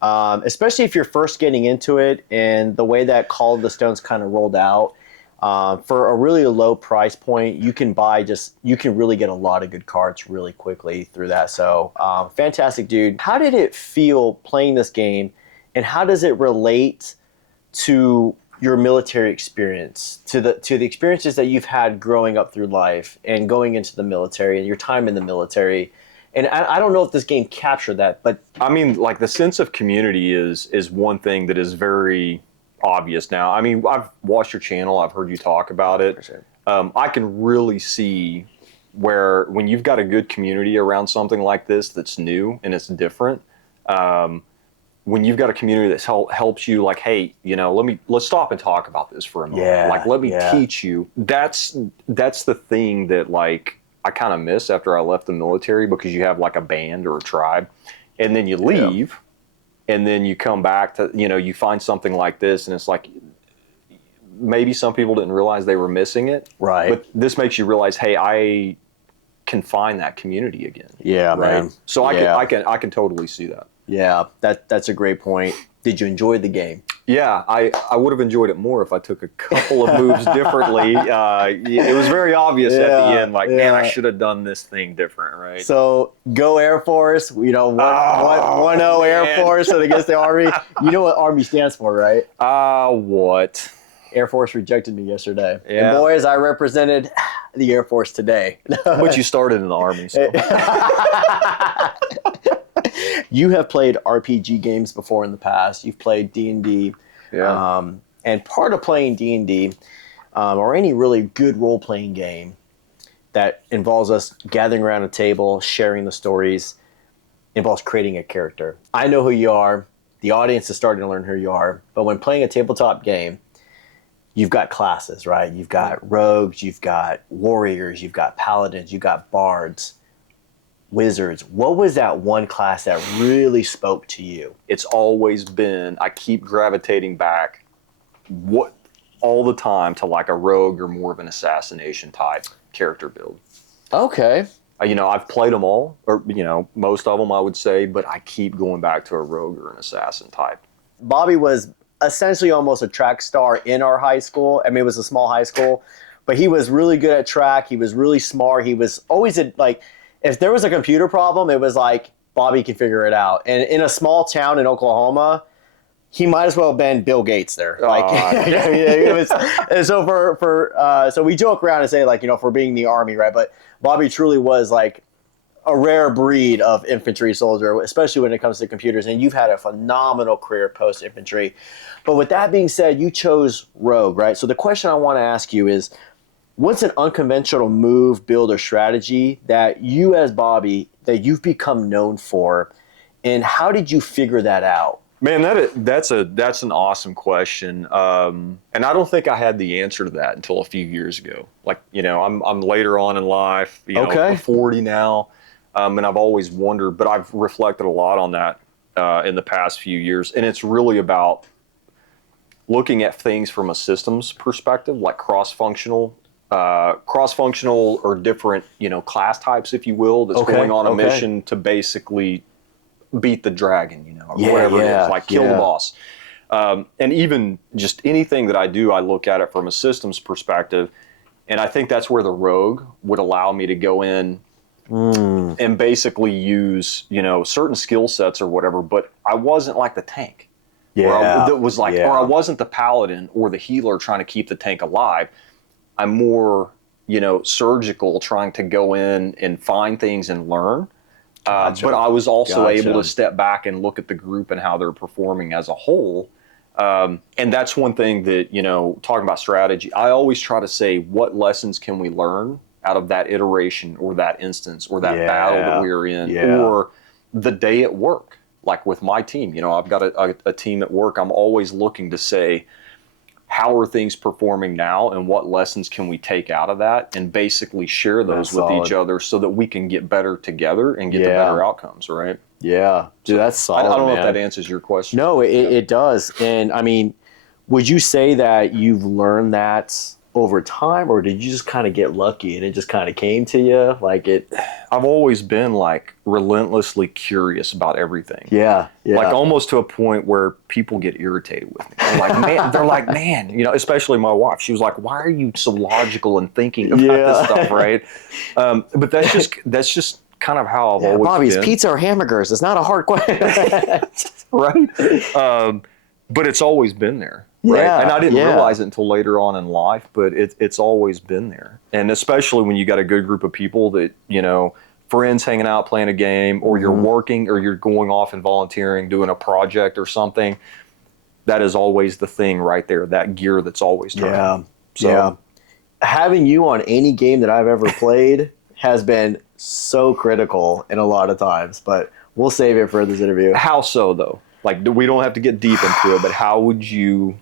especially if you're first getting into it, and the way that Call of the Stones kind of rolled out, for a really low price point, you can really get a lot of good cards really quickly through that. So fantastic, dude. How did it feel playing this game, and how does it relate to your military experience, to the experiences that you've had growing up through life and going into the military and your time in the military? And I don't know if this game captured that, but I mean, like the sense of community is one thing that is very obvious now. I mean, I've watched your channel, I've heard you talk about it. Sure. I can really see where when you've got a good community around something like this that's new and it's different, when you've got a community that helps you, like, hey, let's stop and talk about this for a moment. Yeah, like, let me teach you. That's the thing that like I kind of miss after I left the military, because you have like a band or a tribe, and then you leave, and then you come back to you find something like this, and it's like maybe some people didn't realize they were missing it. Right. But this makes you realize, hey, I can find that community again. Yeah, right? man. So I can totally see that. Yeah, that's a great point. Did you enjoy the game? Yeah, I would have enjoyed it more if I took a couple of moves differently. It was very obvious at the end, like, man, I should have done this thing different, right? So, go Air Force, 1-0 Air Force against the Army. You know what Army stands for, right? What? Air Force rejected me yesterday. Yeah. And boys, I represented the Air Force today. But you started in the Army, so. You have played RPG games before in the past. You've played D&D. Yeah. And part of playing D&D, or any really good role-playing game that involves us gathering around a table, sharing the stories, involves creating a character. I know who you are. The audience is starting to learn who you are. But when playing a tabletop game, you've got classes, right? You've got rogues, you've got warriors, you've got paladins, you've got bards, wizards. What was that one class that really spoke to you? It's always been, I keep gravitating back all the time to like a rogue or more of an assassination type character build. Okay. I've played them all, or most of them I would say, but I keep going back to a rogue or an assassin type. Bobby was essentially almost a track star in our high school. I mean, it was a small high school, but he was really good at track. He was really smart. He was always if there was a computer problem, it was like Bobby can figure it out. And in a small town in Oklahoma, he might as well have been Bill Gates there. It was. So we joke around and say for being the Army, right? But Bobby truly was like a rare breed of infantry soldier, especially when it comes to computers. And you've had a phenomenal career post infantry. But with that being said, you chose rogue, right? So the question I want to ask you is, what's an unconventional move, build, or strategy that you as Bobby, that you've become known for, and how did you figure that out? Man, that's an awesome question, and I don't think I had the answer to that until a few years ago. I'm later on in life, I'm 40 now, and I've always wondered, but I've reflected a lot on that in the past few years, and it's really about looking at things from a systems perspective, like cross-functional or different, class types, if you will, that's going on a mission to basically beat the dragon, you know, or whatever it is, like kill the boss. And even just anything that I do, I look at it from a systems perspective. And I think that's where the rogue would allow me to go in and basically use, you know, certain skill sets or whatever, but I wasn't like the tank. Or I wasn't the paladin or the healer trying to keep the tank alive. I'm more, you know, surgical, trying to go in and find things and learn. But I was also able to step back and look at the group and how they're performing as a whole. And that's one thing that, you know, talking about strategy, I always try to say, what lessons can we learn out of that iteration or that instance or that battle that we were in or the day at work? Like with my team, you know, I've got a team at work. I'm always looking to say, how are things performing now and what lessons can we take out of that and basically share those with each other so that we can get better together and get the better outcomes, right? Yeah. Dude, that's solid, I don't know man. if that answers your question. No, it does. And I mean, would you say that you've learned that over time, or did you just kind of get lucky and it just kind of came to you? Like I've always been like relentlessly curious about everything. Yeah. Like almost to a point where people get irritated with me. They're like, man, you know, especially my wife. She was like, why are you so logical and thinking about this stuff, right? But that's just kind of how I've always Bobby, been. it's pizza or hamburgers. It's not a hard question. Right? But it's always been there. Right. Yeah, and I didn't realize it until later on in life, but it's always been there. And especially when you got a good group of people that, you know, friends hanging out playing a game, or you're working, or you're going off and volunteering, doing a project or something, that is always the thing right there, that gear that's always turning. Having you on any game that I've ever played has been so critical in a lot of times, but we'll save it for this interview. How so, though? Like, we don't have to get deep into it, but how would you...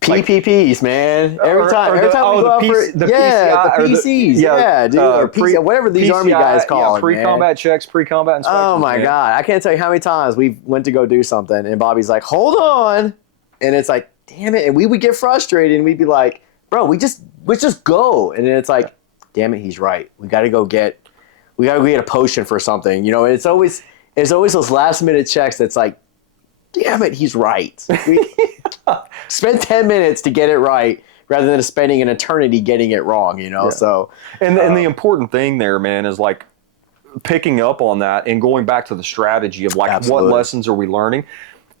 PPPs, man. Every time we go out for the PCs, dude, or whatever these Army guys call it, pre-combat checks, pre-combat inspections. Oh my God, I can't tell you how many times we went to go do something, and Bobby's like, "Hold on," and it's like, "Damn it!" And we would get frustrated, and we'd be like, "Bro, let's just go," and then it's like, "Damn it, he's right. We got to go get a potion for something," you know. And it's always those last minute checks that's like, damn it, he's right. We spend 10 minutes to get it right rather than spending an eternity getting it wrong, you know? Yeah. So, and the important thing there, man, is like picking up on that and going back to the strategy of like, what lessons are we learning?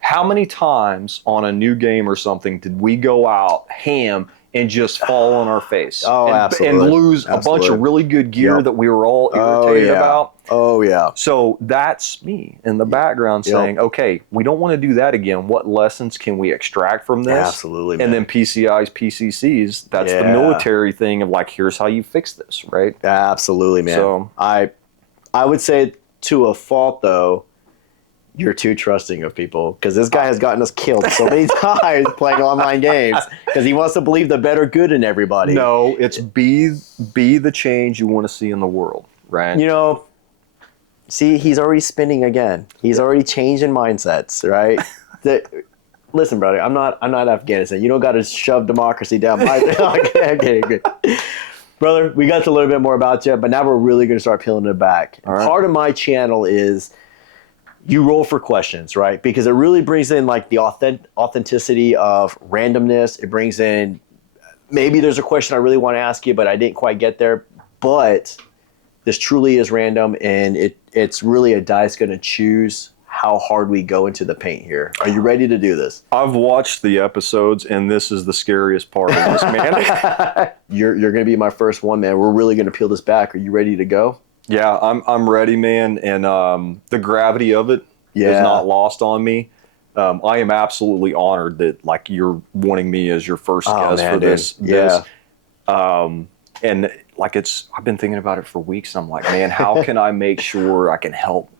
How many times on a new game or something did we go out ham and just fall on our face and lose a bunch of really good gear that we were all irritated about? Oh, yeah. So that's me in the background saying, okay, we don't want to do that again. What lessons can we extract from this? Absolutely, man. And then PCIs, PCCs, that's the military thing of like, here's how you fix this, right? Absolutely, man. So I would say to a fault, though, you're too trusting of people, because this guy has gotten us killed so many times playing online games because he wants to believe the better good in everybody. No, it's be the change you want to see in the world, right? You know, see, he's already spinning again. He's already changing mindsets, right? Listen, brother, I'm not Afghanistan. You don't got to shove democracy down my throat. Okay, good. Brother, we got to a little bit more about you, but now we're really going to start peeling it back. All right. Part of my channel is you roll for questions, right? Because it really brings in like the authenticity of randomness. It brings in, maybe there's a question I really want to ask you, but I didn't quite get there. But this truly is random, and it's really a dice going to choose how hard we go into the paint here. Are you ready to do this? I've watched the episodes, and this is the scariest part of this, man. You're going to be my first one, man. We're really going to peel this back. Are you ready to go? Yeah, I'm ready, man, and the gravity of it is not lost on me. I am absolutely honored that like you're wanting me as your first guest for this. Yeah. And like I've been thinking about it for weeks. I'm like, man, how can I make sure I can help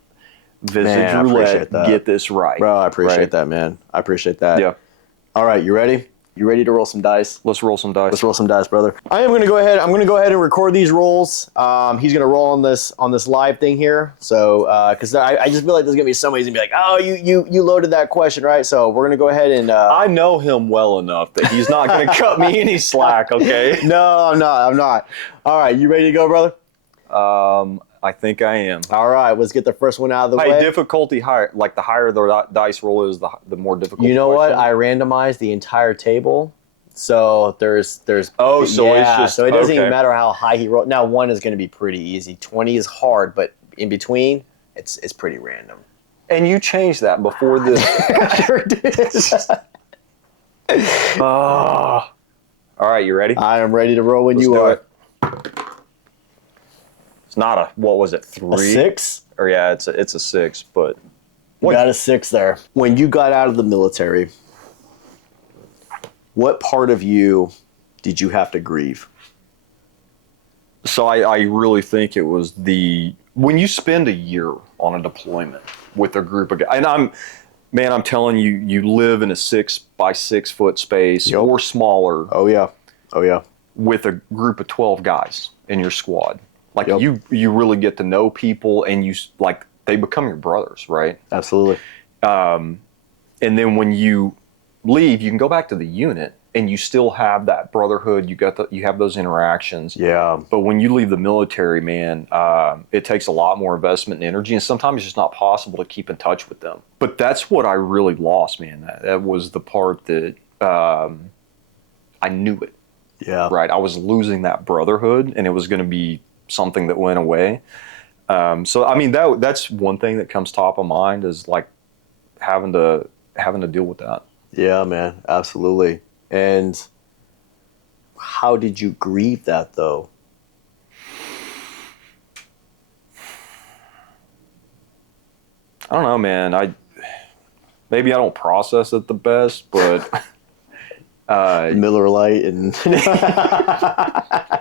Visage Roulette get this right? Bro, I appreciate that, man. I appreciate that. Yeah. All right, you ready? You ready to roll some dice? Let's roll some dice. Let's roll some dice, brother. I'm gonna go ahead and record these rolls. He's gonna roll on this live thing here. So because I just feel like there's gonna be somebody's gonna be like, oh, you loaded that question, right? So we're gonna go ahead and I know him well enough that he's not gonna cut me any slack, okay? No, I'm not. All right, you ready to go, brother? I think I am. All right, let's get the first one out of the Hey, way. difficulty higher. Like the higher the dice roll is, the more difficult. You know what? question. I randomized the entire table, so there's. Oh, so it's just so it doesn't even okay. matter how high he rolled. Now 1 is going to be pretty easy. 20 is hard, but in between, it's pretty random. And you changed that before this. I sure did. All right, you ready? I am ready to roll when Let's you do are. it. It's not a, what was it, 3? A 6? Or yeah, it's a 6, but You got a 6 there. When you got out of the military, what part of you did you have to grieve? so I really think it was when you spend a year on a deployment with a group of guys, and I'm telling you, you live in a 6 by 6 foot space or smaller. Oh yeah. With a group of 12 guys in your squad. Like you really get to know people, and they become your brothers, right? Absolutely. And then when you leave, you can go back to the unit and you still have that brotherhood. You have those interactions. Yeah. But when you leave the military, man, it takes a lot more investment and energy, and sometimes it's just not possible to keep in touch with them. But that's what I really lost, man. That was the part that I knew it. Yeah. Right. I was losing that brotherhood, and it was going to be something that went away. So I mean, that's one thing that comes top of mind, is like having to deal with that. Yeah, man. Absolutely. And how did you grieve that though? I don't know, man. Maybe I don't process it the best, but Miller Lite and yeah,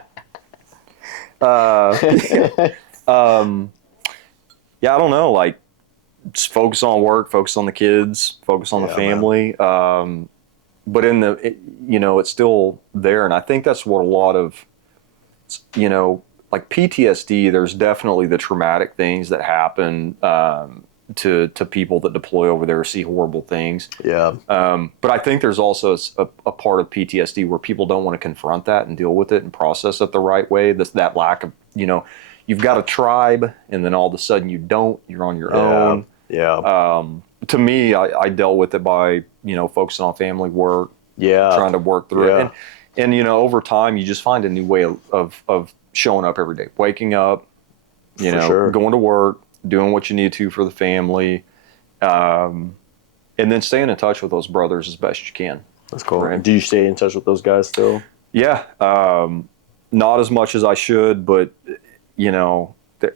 I don't know. Like, just focus on work, focus on the kids, focus on the family. But it's still there, and I think that's what a lot of, like PTSD. There's definitely the traumatic things that happen to people that deploy over there, see horrible things. yeah. But I think there's also a part of PTSD where people don't want to confront that and deal with it and process it the right way. That lack of, you've got a tribe, and then all of a sudden you don't. You're on your own. Yeah. To me, I dealt with it by focusing on family work. Yeah. Trying to work through it, and over time you just find a new way of showing up every day, waking up, going to work, doing what you need to for the family, and then staying in touch with those brothers as best you can. That's cool. Right. Do you stay in touch with those guys still? Yeah, not as much as I should, but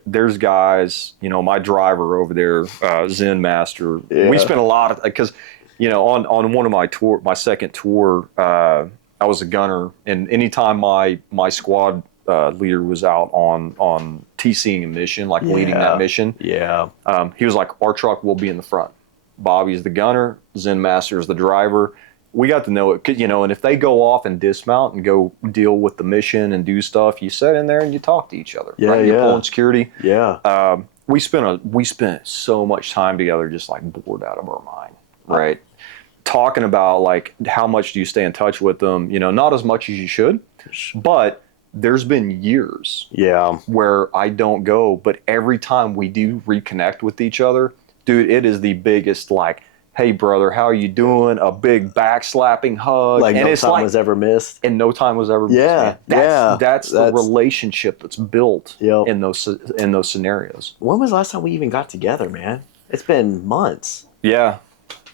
there's guys. My driver over there, Zen Master. We spent a lot of, because on one of my second tour, I was a gunner, and anytime my squad leader was out on TCing a mission, like leading that mission, he was like, our truck will be in the front. Bobby's the gunner, Zen Master is the driver. We got to know it, and if they go off and dismount and go deal with the mission and do stuff, you sit in there and you talk to each other. Right? You're pulling security. Yeah. We spent so much time together, just like bored out of our mind, right? Talking about like how much do you stay in touch with them? Not as much as you should, but there's been years where I don't go, but every time we do reconnect with each other, dude, it is the biggest, like, hey brother, how are you doing? A big backslapping hug. Like, and no it's time like, was ever missed. and no time was ever Yeah, missed. That's the relationship that's built in those scenarios. When was the last time we even got together, man? It's been months. Yeah.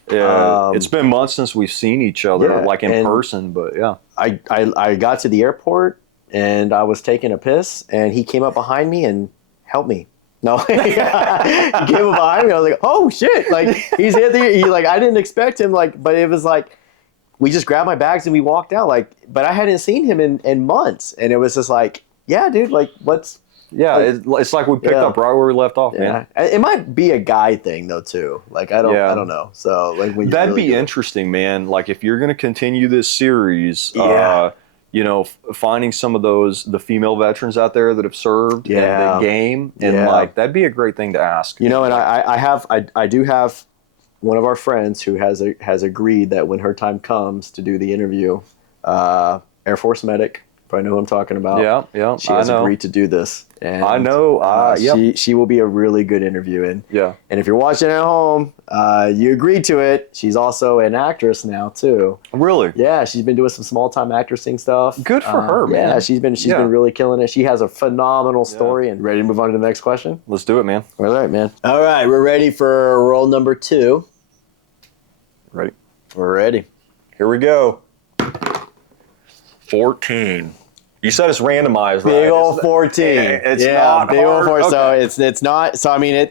It's been months since we've seen each other, like in person, but yeah. I got to the airport and I was taking a piss and he came up behind me and helped me. No, he came up behind me. I was like, oh shit! Like he's hit I didn't expect him. But it was like we just grabbed my bags and we walked out. But I hadn't seen him in months, and it was just like, yeah, dude. Let's. Yeah, it's like we picked up right where we left off, man. It might be a guy thing though too. I don't know. So when that'd really be interesting, man. Like if you're going to continue this series, finding some of the female veterans out there that have served in the game, and that'd be a great thing to ask. And I do have one of our friends who has agreed that when her time comes to do the interview, Air Force medic, Probably know who I'm talking about. Yeah, She has agreed to do this. And I know. she will be a really good interview. And if you're watching at home, you agreed to it. She's also an actress now too. Really? Yeah, she's been doing some small time actressing stuff. Good for her, man. Yeah, she's been really killing it. She has a phenomenal story. And ready to move on to the next question? Let's do it, man. All right, man. All right, we're ready for roll number 2. Ready? We're ready. Here we go. 14. You said it's randomized, right? Big old 14. It's not big old hard. 14. Okay. So it's not. So I mean,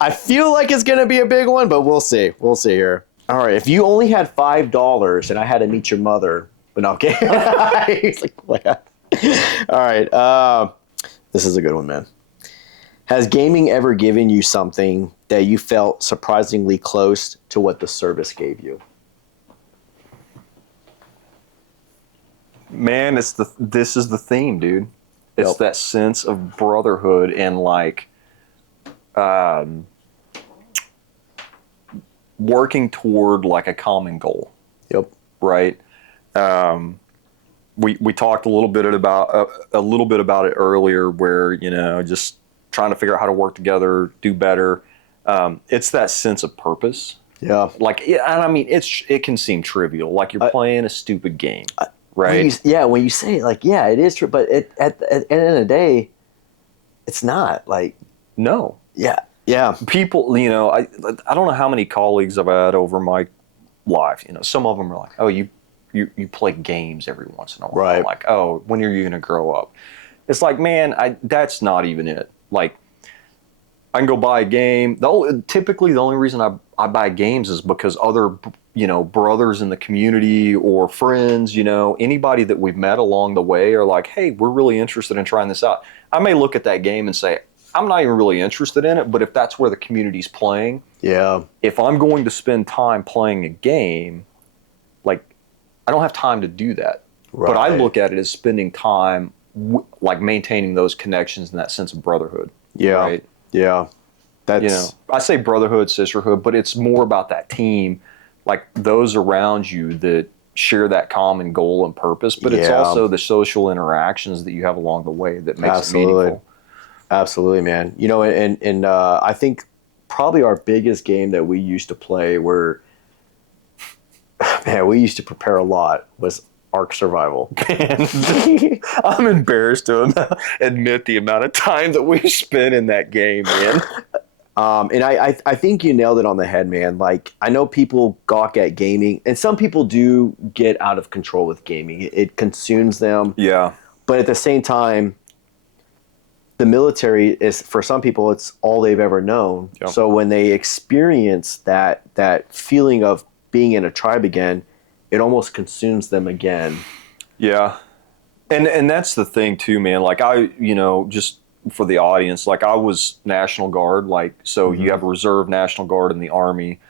I feel like it's gonna be a big one, but we'll see. We'll see here. All right. If you only had $5 and I had to meet your mother, but no, okay. He's like, what? All right. This is a good one, man. Has gaming ever given you something that you felt surprisingly close to what the service gave you? Man, this is the theme, dude. It's that sense of brotherhood and like working toward like a common goal. Yep. Right. We talked a little bit about it earlier, where just trying to figure out how to work together, do better. It's that sense of purpose. Yeah. Like, and I mean, it can seem trivial, like you're playing a stupid game. Right. When you say it, like, yeah, it is true, but at the end of the day, it's not like. No. Yeah. People, I don't know how many colleagues I've had over my life. Some of them are like, oh, you play games every once in a while. Right. Like, oh, when are you gonna grow up? It's like, man, that's not even it. Like, I can go buy a game. Typically, the only reason I buy games is because other brothers in the community or friends, anybody that we've met along the way are like, hey, we're really interested in trying this out. I may look at that game and say, I'm not even really interested in it, but if that's where the community's playing, if I'm going to spend time playing a game, like, I don't have time to do that. Right. But I look at it as spending time, like, maintaining those connections and that sense of brotherhood. Yeah. Right? Yeah. That's, I say brotherhood, sisterhood, but it's more about that team, like those around you that share that common goal and purpose, but it's also the social interactions that you have along the way that makes it meaningful. Absolutely, man. And I think probably our biggest game that we used to play we used to prepare a lot, was Ark Survival. Man, I'm embarrassed to admit the amount of time that we spent in that game, man. And I think you nailed it on the head, man. Like, I know people gawk at gaming, and some people do get out of control with gaming. It consumes them. Yeah. But at the same time, the military is, for some people, it's all they've ever known. Yep. So when they experience that feeling of being in a tribe again, it almost consumes them again. Yeah. And that's the thing too, man. Like, just for the audience, like, I was National Guard, like, so you have a reserve National Guard in the Army,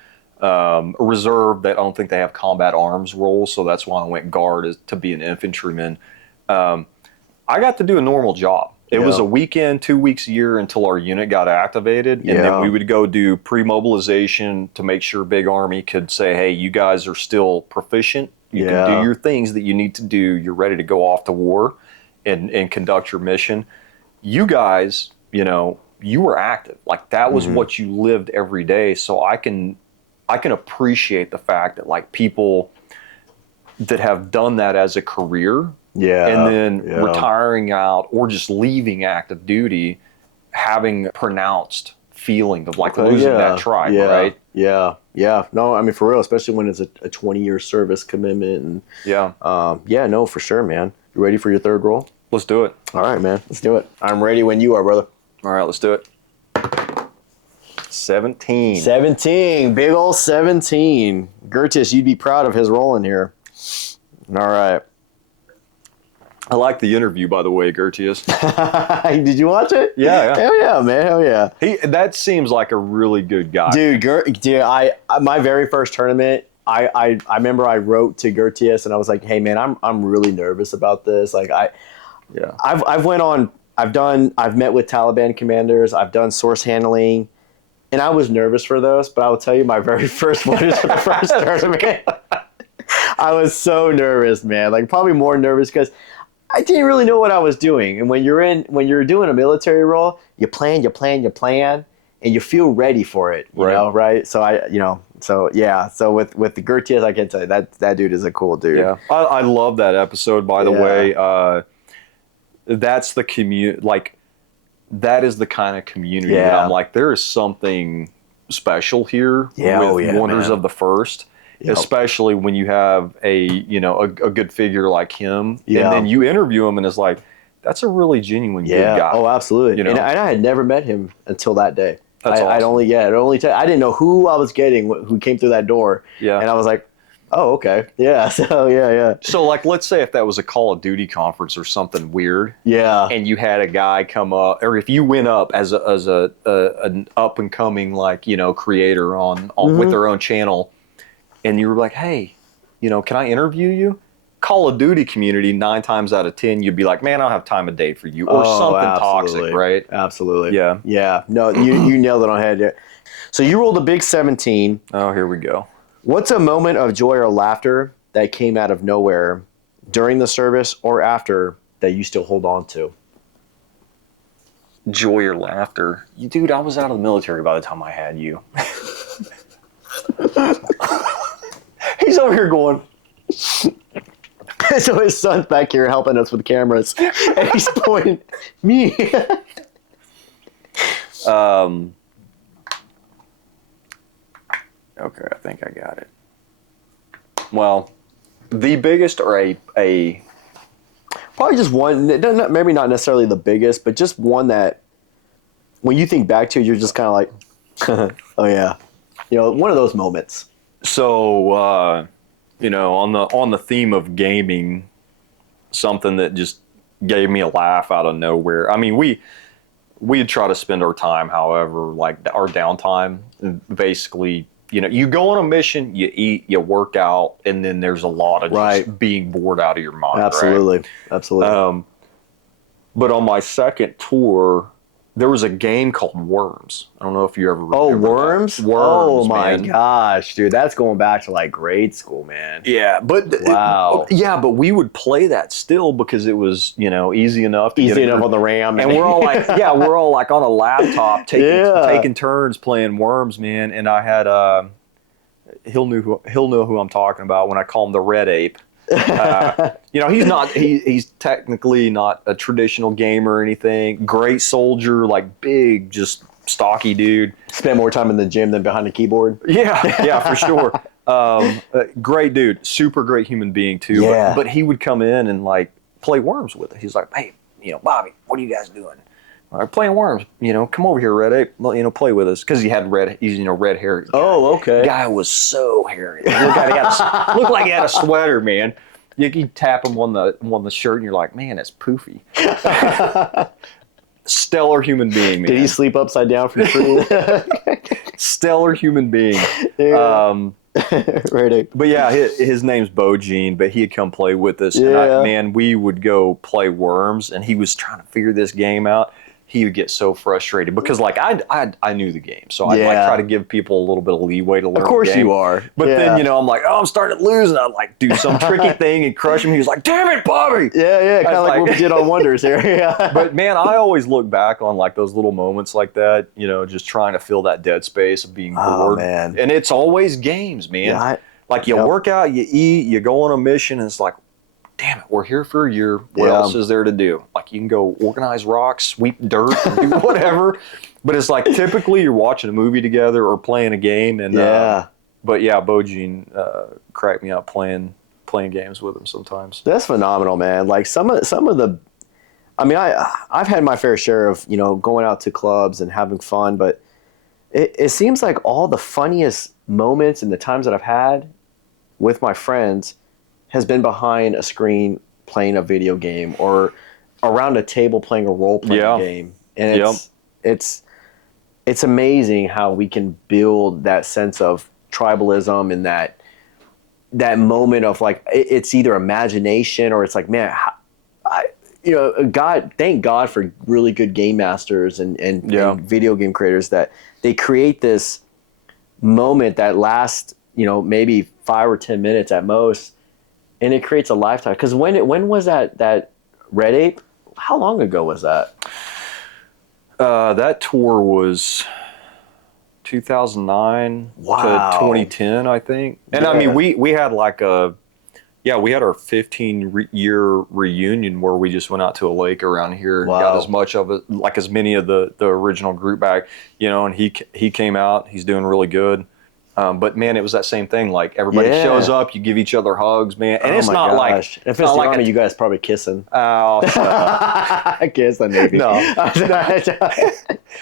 a reserve that I don't think they have combat arms roles, so that's why I went Guard, to be an infantryman. I got to do a normal job. It was a weekend, 2 weeks a year until our unit got activated, and then we would go do pre-mobilization to make sure Big Army could say, hey, you guys are still proficient. You can do your things that you need to do. You're ready to go off to war and conduct your mission. You guys, you were active. Like, that was what you lived every day. So I can appreciate the fact that, like, people that have done that as a career, and then retiring out or just leaving active duty, having a pronounced feeling of, like, losing that tribe, right? Yeah. No, I mean, for real, especially when it's a 20-year service commitment. And no, for sure, man. You ready for your third roll? Let's do it. All right, man. Let's do it. I'm ready when you are, brother. All right, let's do it. 17. 17. Big old 17. Gertis, you'd be proud of his roll in here. All right. I like the interview, by the way, Gertius. Did you watch it? Yeah. Hell yeah, man. Hell yeah. That seems like a really good guy. Dude, my very first tournament, I remember I wrote to Gertius and I was like, hey man, I'm really nervous about this. Like, I've met with Taliban commanders, I've done source handling, and I was nervous for those, but I will tell you, my very first one is for the first tournament. I was so nervous, man. Like, probably more nervous because I didn't really know what I was doing. And when you're doing a military role, you plan, and you feel ready for it. You know, right? So So with the Gurtias, I can tell you that dude is a cool dude. Yeah, I love that episode. By the way, that's the that is the kind of community that I'm like, there is something special here with Wonders of the First. Yep. Especially when you have a good figure like him, and then you interview him, and it's like, that's a really genuine good guy. Oh, absolutely. And I had never met him until that day. Awesome. I didn't know who I was getting who came through that door. Yeah, and I was like, oh, okay, yeah. So So like, let's say if that was a Call of Duty conference or something weird, and you had a guy come up, or if you went up as an up and coming creator on with their own channel. And you were like, hey, can I interview you? Call of Duty community, 9 times out of 10, you'd be like, man, I don't have time of day for you. Or something toxic, right? Absolutely. Yeah. Yeah. No, you nailed it on the head. So you rolled a big 17. Oh, here we go. What's a moment of joy or laughter that came out of nowhere during the service or after that you still hold on to? Joy or laughter? Dude, I was out of the military by the time I had you. He's over here going. So his son's back here helping us with cameras, and he's pointing me. Okay, I think I got it. Well, the biggest or a probably just one. Maybe not necessarily the biggest, but just one that when you think back to, you're just kind of like, oh yeah, one of those moments. So, on the theme of gaming, something that just gave me a laugh out of nowhere. I mean, we'd try to spend our time, however, like our downtime, basically, you go on a mission, you eat, you work out, and then there's a lot of just being bored out of your mind. Absolutely. Right? Absolutely. But on my second tour, there was a game called Worms. I don't know if you ever remember. Oh, Worms? Worms, oh my man. gosh, dude, that's going back to like grade school, man. Yeah, but wow. But we would play that still because it was easy enough. On the RAM, and we're all like, on a laptop taking turns playing Worms, man. And I had he'll know who I'm talking about when I call him the Red Ape. He's technically not a traditional gamer or anything. Great soldier, like big, just stocky dude. Spent more time in the gym than behind a keyboard. Yeah, for sure. Great dude, super great human being too. Yeah. But he would come in and like play Worms with us. He's like, hey, Bobby, what are you guys doing? Playing Worms. Come over here, Red Ape. Play with us because he had red hair. Oh, okay. Guy was so hairy. Looked like he had a sweater, man. You tap him on the shirt, and you're like, man, it's poofy. Stellar human being, man. Did he sleep upside down for free? Stellar human being. Yeah. Right. But yeah, his name's Bogene, but he'd come play with us. Yeah. And we would go play Worms, and he was trying to figure this game out. He would get so frustrated because I knew the game, so I'd try to give people a little bit of leeway to learn. Of course the game. You are. But then I'm like, oh, I'm starting to lose, and I'd like do some tricky thing and crush him. He was like, damn it, Bobby. Yeah, kind of like what we did on Wonders here. Yeah. But man, I always look back on like those little moments like that, just trying to fill that dead space of being bored. Man. And it's always games, man. Yeah, you work out, you eat, you go on a mission, and it's like, damn it, we're here for a year. What else is there to do? Like, you can go organize rocks, sweep dirt, do whatever. But it's like, typically you're watching a movie together or playing a game. And but yeah, Bogene cracked me up playing games with him sometimes. That's phenomenal, man. Like some of the, I mean, I've had my fair share of going out to clubs and having fun, but it seems like all the funniest moments and the times that I've had with my friends has been behind a screen playing a video game or around a table playing a role-playing game. And it's amazing how we can build that sense of tribalism and that moment of like, it's either imagination or it's like, man, thank God for really good game masters and video game creators that they create this moment that lasts, maybe 5 or 10 minutes at most. And it creates a lifetime. Because when was that Red Ape? How long ago was that? That tour was 2009 Wow. to 2010, I think. And I mean, we had like we had our 15-year reunion where we just went out to a lake around here and got as much of it, like as many of the original group back, you know, and he came out, he's doing really good. But man, it was that same thing. Like everybody shows up, you give each other hugs, man. And it's not like, if it's the Army, you guys probably kissing. Oh, I guess the Navy. No.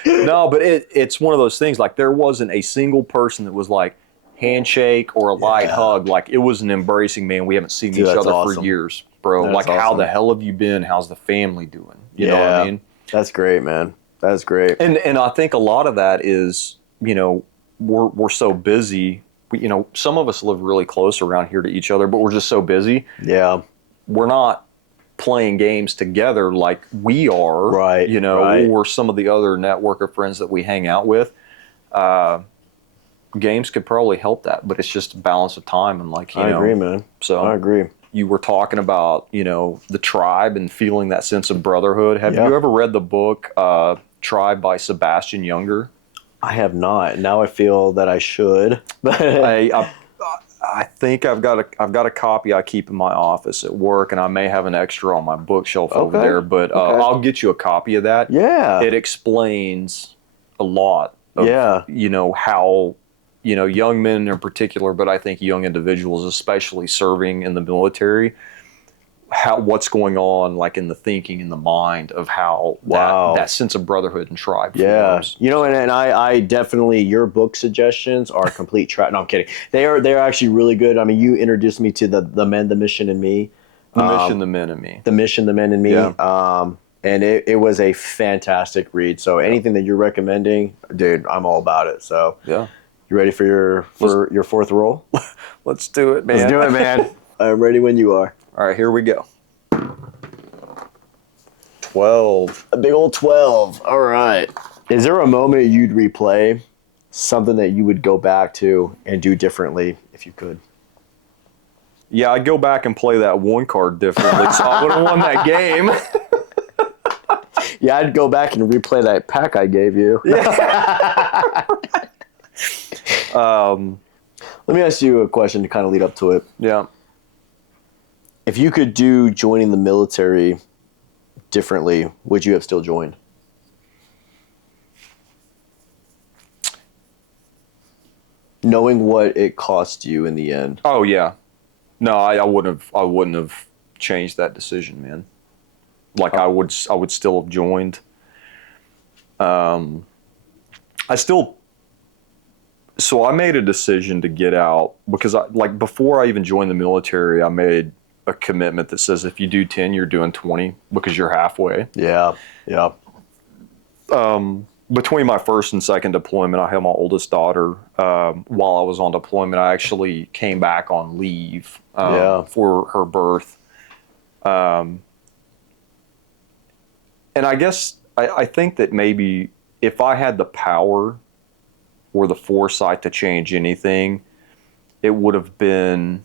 No, but it's one of those things. Like there wasn't a single person that was like handshake or a light hug. Like it was an embracing, man. We haven't seen each other for years, bro. That's like how the hell have you been? How's the family doing? You know what I mean? That's great, man. That's great. And I think a lot of that is, you know, we're so busy. You know, some of us live really close around here to each other, but we're just so busy. Yeah. We're not playing games together like we are, right? You know, or some of the other network of friends that we hang out with. Games could probably help that, but it's just a balance of time and like, you know. I agree, man. So I agree. You were talking about, you know, the tribe and feeling that sense of brotherhood. Have you ever read the book Tribe by Sebastian Junger? I have not. Now I feel that I should. I think I've got a copy I keep in my office at work, and I may have an extra on my bookshelf over there. But I'll get you a copy of that. Yeah, it explains a lot of, you know, how, you know, young men in particular, but I think young individuals, especially serving in the military, what's going on, like in the thinking, in the mind of how that sense of brotherhood and tribe forms. You know, and I definitely, your book suggestions are complete trash. No, I'm kidding. They're actually really good. I mean, you introduced me to the Men, the Mission, and Me. The Mission, the Men, and Me. The Mission, the Men, and Me. Yeah. And it was a fantastic read. So anything that you're recommending, dude, I'm all about it. So yeah, you ready for your fourth roll? Let's do it, man. Let's do it, man. I'm ready when you are. All right, here we go. 12. A big old 12. All right. Is there a moment you'd replay, something that you would go back to and do differently if you could? Yeah, I'd go back and play that one card differently, so I would have won that game. Yeah, I'd go back and replay that pack I gave you. Let me ask you a question to kind of lead up to it. Yeah. If you could do joining the military differently, would you have still joined? Knowing what it cost you in the end. Oh yeah. No, I wouldn't have changed that decision, man. Like I would still have joined. So I made a decision to get out because before I even joined the military, I made a commitment that says if you do 10, you're doing 20 because you're halfway. Yeah. Yeah. Between my first and second deployment, I had my oldest daughter. While I was on deployment, I actually came back on leave for her birth. And I guess I think that maybe if I had the power or the foresight to change anything, it would have been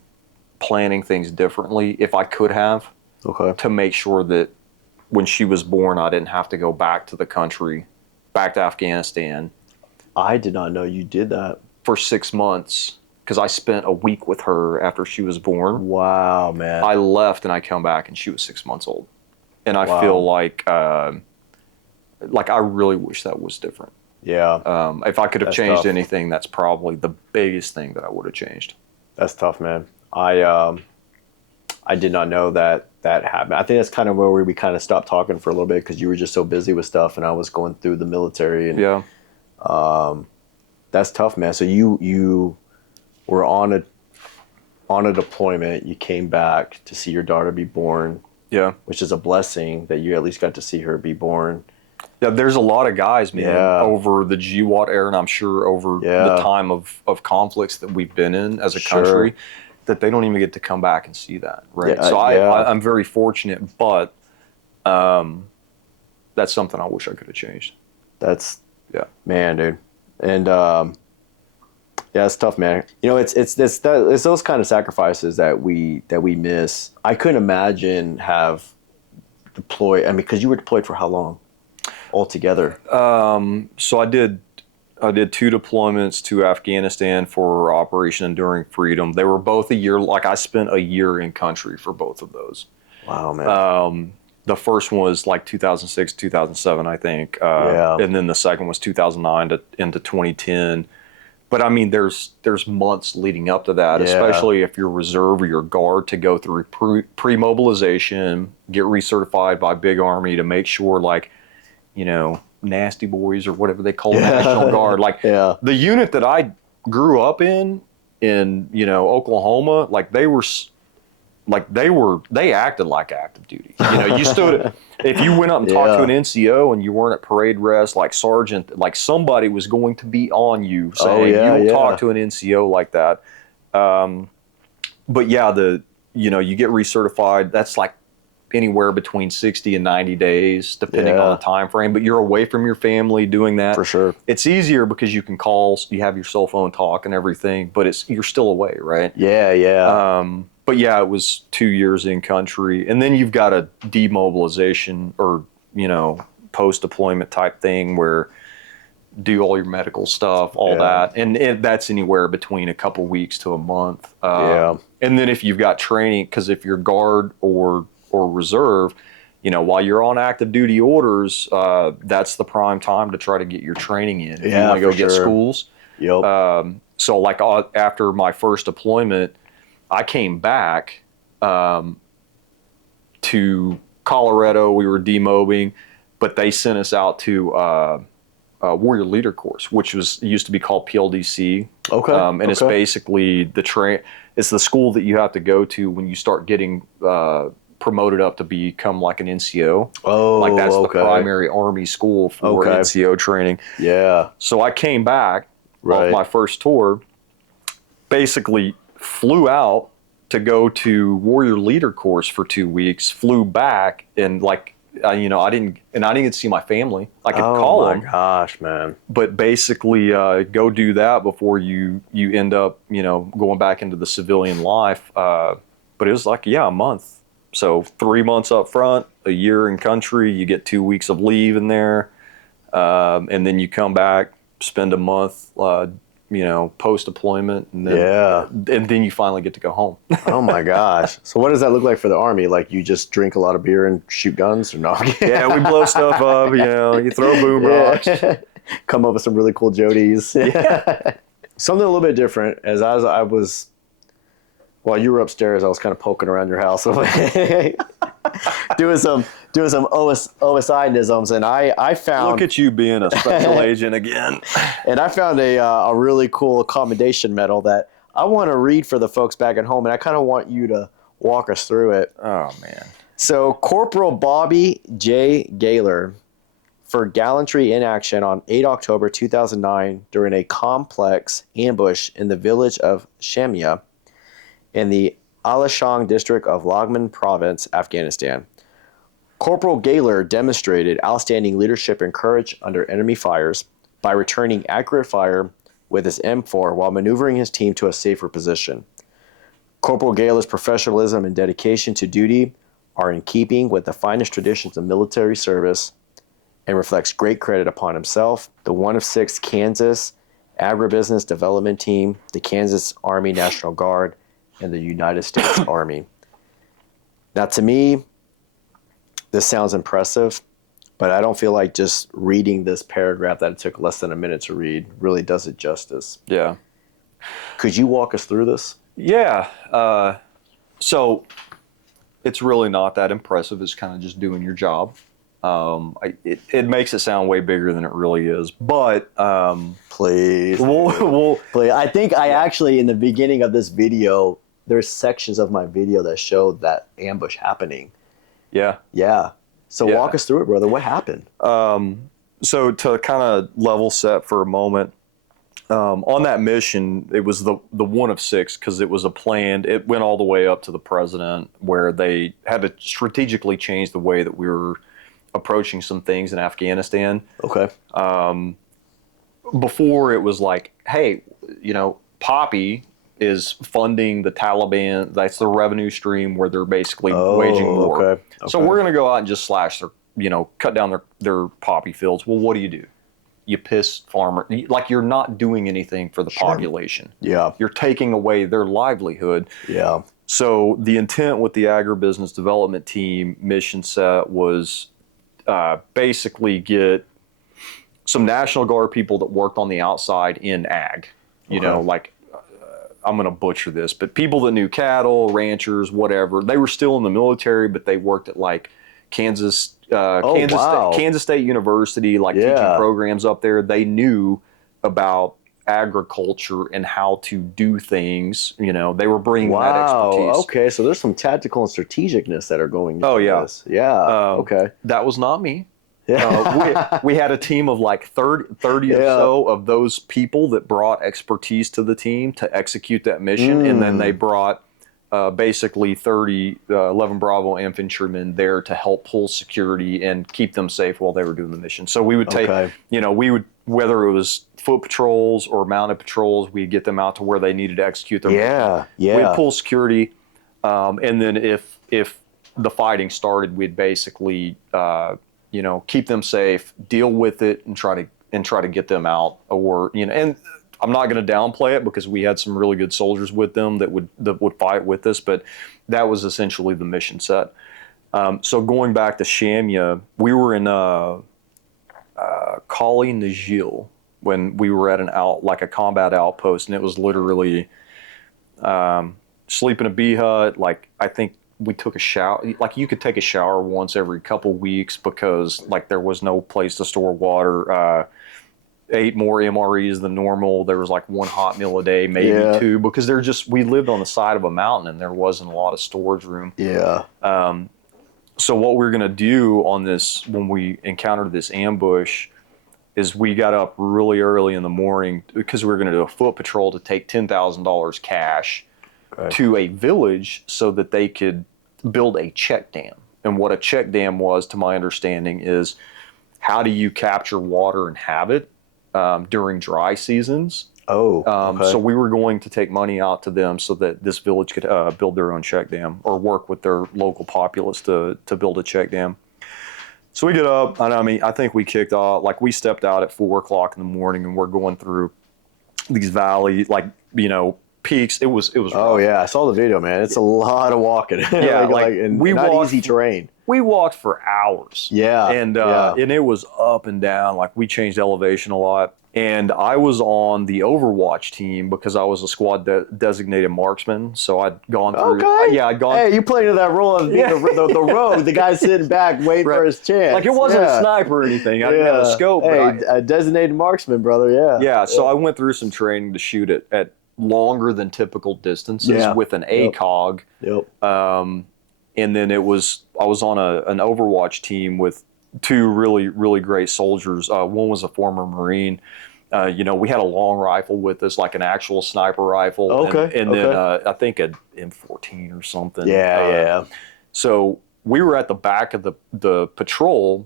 planning things differently if I could have. Okay. To make sure that when she was born, I didn't have to go back to the country, back to Afghanistan. I did not know you did that. For 6 months, because I spent a week with her after she was born. Wow, man. I left and I come back and she was 6 months old. And I feel like I really wish that was different. Yeah. If I could have changed anything, that's probably the biggest thing that I would have changed. That's tough, man. I did not know that happened. I think that's kind of where we kind of stopped talking for a little bit because you were just so busy with stuff and I was going through the military. And, that's tough, man. So you were on a deployment. You came back to see your daughter be born. Yeah. Which is a blessing that you at least got to see her be born. Yeah, there's a lot of guys, man, over the GWAT era, and I'm sure over the time of conflicts that we've been in as a country, that they don't even get to come back and see that, right? So I'm very fortunate, but that's something I wish I could have changed. Man, dude. And it's tough, man. You know, it's those kind of sacrifices that we miss. I couldn't imagine have deploy? I mean, because you were deployed for how long altogether? So I did 2 deployments to Afghanistan for Operation Enduring Freedom. They were both a year. Like I spent a year in country for both of those. Wow, man. The first one was like 2006, 2007, I think. Yeah. And then the second was 2009 into 2010. But I mean, there's months leading up to that, especially if you're reserve or you're guard, to go through pre-mobilization, get recertified by Big Army to make sure, like, you know, nasty boys or whatever they call the National Guard. Like the unit that I grew up in, you know, Oklahoma, like they acted like active duty. You know, you stood, if you went up and talked to an NCO and you weren't at parade rest, like sergeant, like somebody was going to be on you saying, you don't talk to an NCO like that. But yeah, you know, you get recertified. That's like anywhere between 60 and 90 days, depending on the time frame, but you're away from your family doing that. For sure. It's easier because you can call, you have your cell phone talk and everything, but you're still away, right? Yeah. But yeah, it was 2 years in country. And then you've got a demobilization or, you know, post-deployment type thing where do all your medical stuff, all that. And that's anywhere between a couple weeks to a month. And then if you've got training, because if you're guard or reserve, you know, while you're on active duty orders, that's the prime time to try to get your training in. If you want to go get schools. So like after my first deployment, I came back to Colorado. We were demobbing, but they sent us out to Warrior Leader Course, which used to be called PLDC. And it's basically it's the school that you have to go to when you start getting promoted up to become like an NCO. Like that's the primary Army school for NCO training. So I came back off my first tour, basically flew out to go to Warrior Leader Course for 2 weeks, flew back, and like, you know, I didn't get to see my family. I could call them. Oh my gosh, man. But basically go do that before you end up, you know, going back into the civilian life. But it was like, a month. So 3 months up front, a year in country, you get 2 weeks of leave in there. And then you come back, spend a month, you know, post-deployment, and then you finally get to go home. Oh my gosh. So what does that look like for the Army? Like you just drink a lot of beer and shoot guns or no? Yeah, we blow stuff up, you know, you throw boom rocks. Come up with some really cool jodies. Something a little bit different, as I was, while you were upstairs, I was kind of poking around your house doing some OSI-nisms, and I found... Look at you being a special agent again. And I found a really cool Commendation medal that I want to read for the folks back at home, and I kind of want you to walk us through it. Oh, man. So, Corporal Bobby J. Gaylor, for gallantry in action on 8 October 2009 during a complex ambush in the village of Shamia in the Alashang district of Laghman Province, Afghanistan. Corporal Gaylor demonstrated outstanding leadership and courage under enemy fires by returning accurate fire with his M4 while maneuvering his team to a safer position. Corporal Gaylor's professionalism and dedication to duty are in keeping with the finest traditions of military service and reflects great credit upon himself, the 1 of 6 Kansas Agribusiness Development Team, the Kansas Army National Guard, and the United States Army. Now, to me, this sounds impressive, but I don't feel like just reading this paragraph that it took less than a minute to read really does it justice. Yeah. Could you walk us through this? Yeah. So it's really not that impressive. It's kind of just doing your job. It makes it sound way bigger than it really is, but please. Please. I think I actually, in the beginning of this video, there's sections of my video that show that ambush happening. Yeah. So walk us through it, brother. What happened? So to kind of level set for a moment, on that mission, it was the 1 of 6 because it was it went all the way up to the president, where they had to strategically change the way that we were approaching some things in Afghanistan. Okay. Before it was like, hey, you know, Poppy, is funding the Taliban. That's the revenue stream where they're basically waging war. Okay. So we're going to go out and just slash their, cut down their poppy fields. Well, what do? You piss farmer. Like, you're not doing anything for the population. Yeah. You're taking away their livelihood. Yeah. So the intent with the agribusiness development team mission set was basically get some National Guard people that worked on the outside in ag. I'm going to butcher this, but people that knew cattle, ranchers, whatever. They were still in the military, but they worked at like Kansas State University, like teaching programs up there. They knew about agriculture and how to do things. They were bringing that expertise. Okay, so there's some tactical and strategicness that are going into this. Okay. That was not me. We had a team of like 30 or so of those people that brought expertise to the team to execute that mission, and then they brought basically 11 Bravo infantrymen there to help pull security and keep them safe while they were doing the mission. So we would take, whether it was foot patrols or mounted patrols, we'd get them out to where they needed to execute their mission. We'd pull security, and then if the fighting started, we'd basically keep them safe, deal with it, and try to get them out. Or and I'm not going to downplay it because we had some really good soldiers with them that would fight with us, but that was essentially the mission set. So going back to Shamya, we were in Kali Najil when we were at a combat outpost, and it was literally sleep in a bee hut. Like, I think we took a shower. Like, you could take a shower once every couple weeks because like there was no place to store water. Ate more MREs than normal. There was like one hot meal a day, maybe two, because we lived on the side of a mountain and there wasn't a lot of storage room. Yeah. So what we're going to do on this, when we encountered this ambush, is we got up really early in the morning because we were going to do a foot patrol to take $10,000 cash to a village so that they could build a check dam. And what a check dam was, to my understanding, is how do you capture water and have it during dry seasons. So we were going to take money out to them so that this village could build their own check dam or work with their local populace to build a check dam. So we get up, and I think we kicked off, like we stepped out at 4 o'clock in the morning, and we're going through these valleys, peaks. It was rough. Oh yeah, I saw the video, man. It's a lot of walking. Yeah, and not easy terrain. We walked for hours. Yeah. And it was up and down. Like, we changed elevation a lot. And I was on the Overwatch team because I was a squad designated marksman. So I'd gone through. Okay. Yeah, I'd gone. Hey, you played in that role of being the rogue, the guy sitting back waiting for his chance. Like, it wasn't a sniper or anything. I didn't have a scope. Hey, a designated marksman, brother. Yeah. Yeah. So I went through some training to shoot at longer than typical distances with an ACOG. Yep. And then I was on an Overwatch team with two really, really great soldiers. One was a former Marine. We had a long rifle with us, like an actual sniper rifle. Okay. And then I think an M14 or something. Yeah. So we were at the back of the patrol,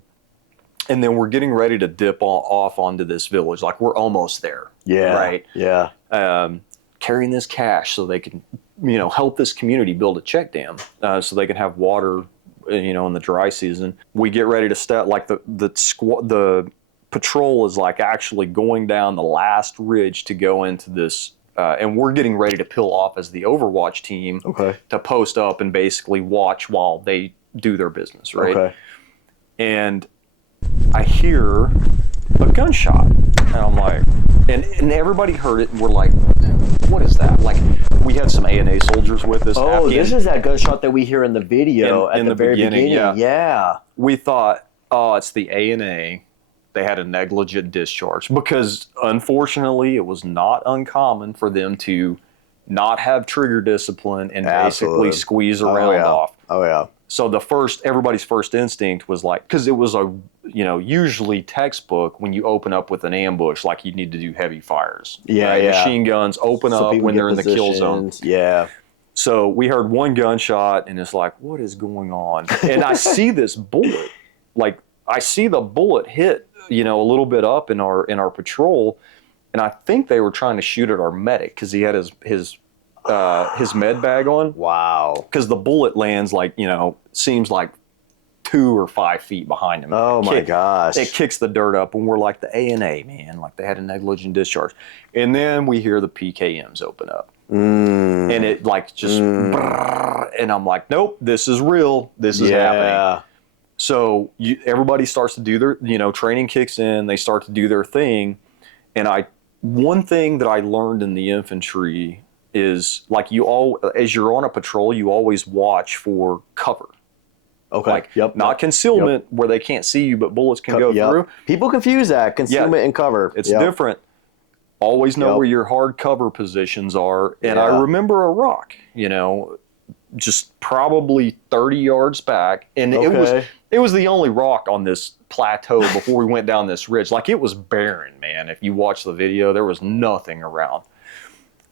and then we're getting ready to dip off onto this village. Like, we're almost there. Yeah. Right. Yeah. Carrying this cash so they can, help this community build a check dam so they can have water, in the dry season. We get ready to step, like the patrol is like actually going down the last ridge to go into this, and we're getting ready to peel off as the Overwatch team to post up and basically watch while they do their business, right? Okay. And I hear a gunshot, and I'm like, and everybody heard it, and we're like, what is that? Like, we had some ANA soldiers with us. Oh, this is that gunshot that we hear in the video at the very beginning. Yeah. We thought, it's the ANA. They had a negligent discharge because, unfortunately, it was not uncommon for them to not have trigger discipline and basically squeeze a round off. Oh yeah. So everybody's first instinct was like, because it was usually textbook when you open up with an ambush, like you need to do heavy fires. Yeah, right? Machine guns open up when they're in the kill zone. Yeah. So we heard one gunshot, and it's like, what is going on? And I see this bullet, like I see the bullet hit, a little bit up in our patrol, and I think they were trying to shoot at our medic because he had his his med bag on. Wow. Because the bullet lands like, seems like 2 or 5 feet behind him. Oh my gosh. It kicks the dirt up, and we're like the A&A, man. Like they had a negligent discharge. And then we hear the PKMs open up. And it like just, and I'm like, nope, this is real. This is happening. So everybody starts to do their, training kicks in. They start to do their thing. And one thing that I learned in the infantry is like as you're on a patrol, you always watch for cover. Okay. Like, not concealment where they can't see you, but bullets can go through. People confuse that, concealment and cover. It's different. Always know where your hard cover positions are. And I remember a rock, just probably 30 yards back. And it was the only rock on this plateau before we went down this ridge. Like, it was barren, man. If you watch the video, there was nothing around.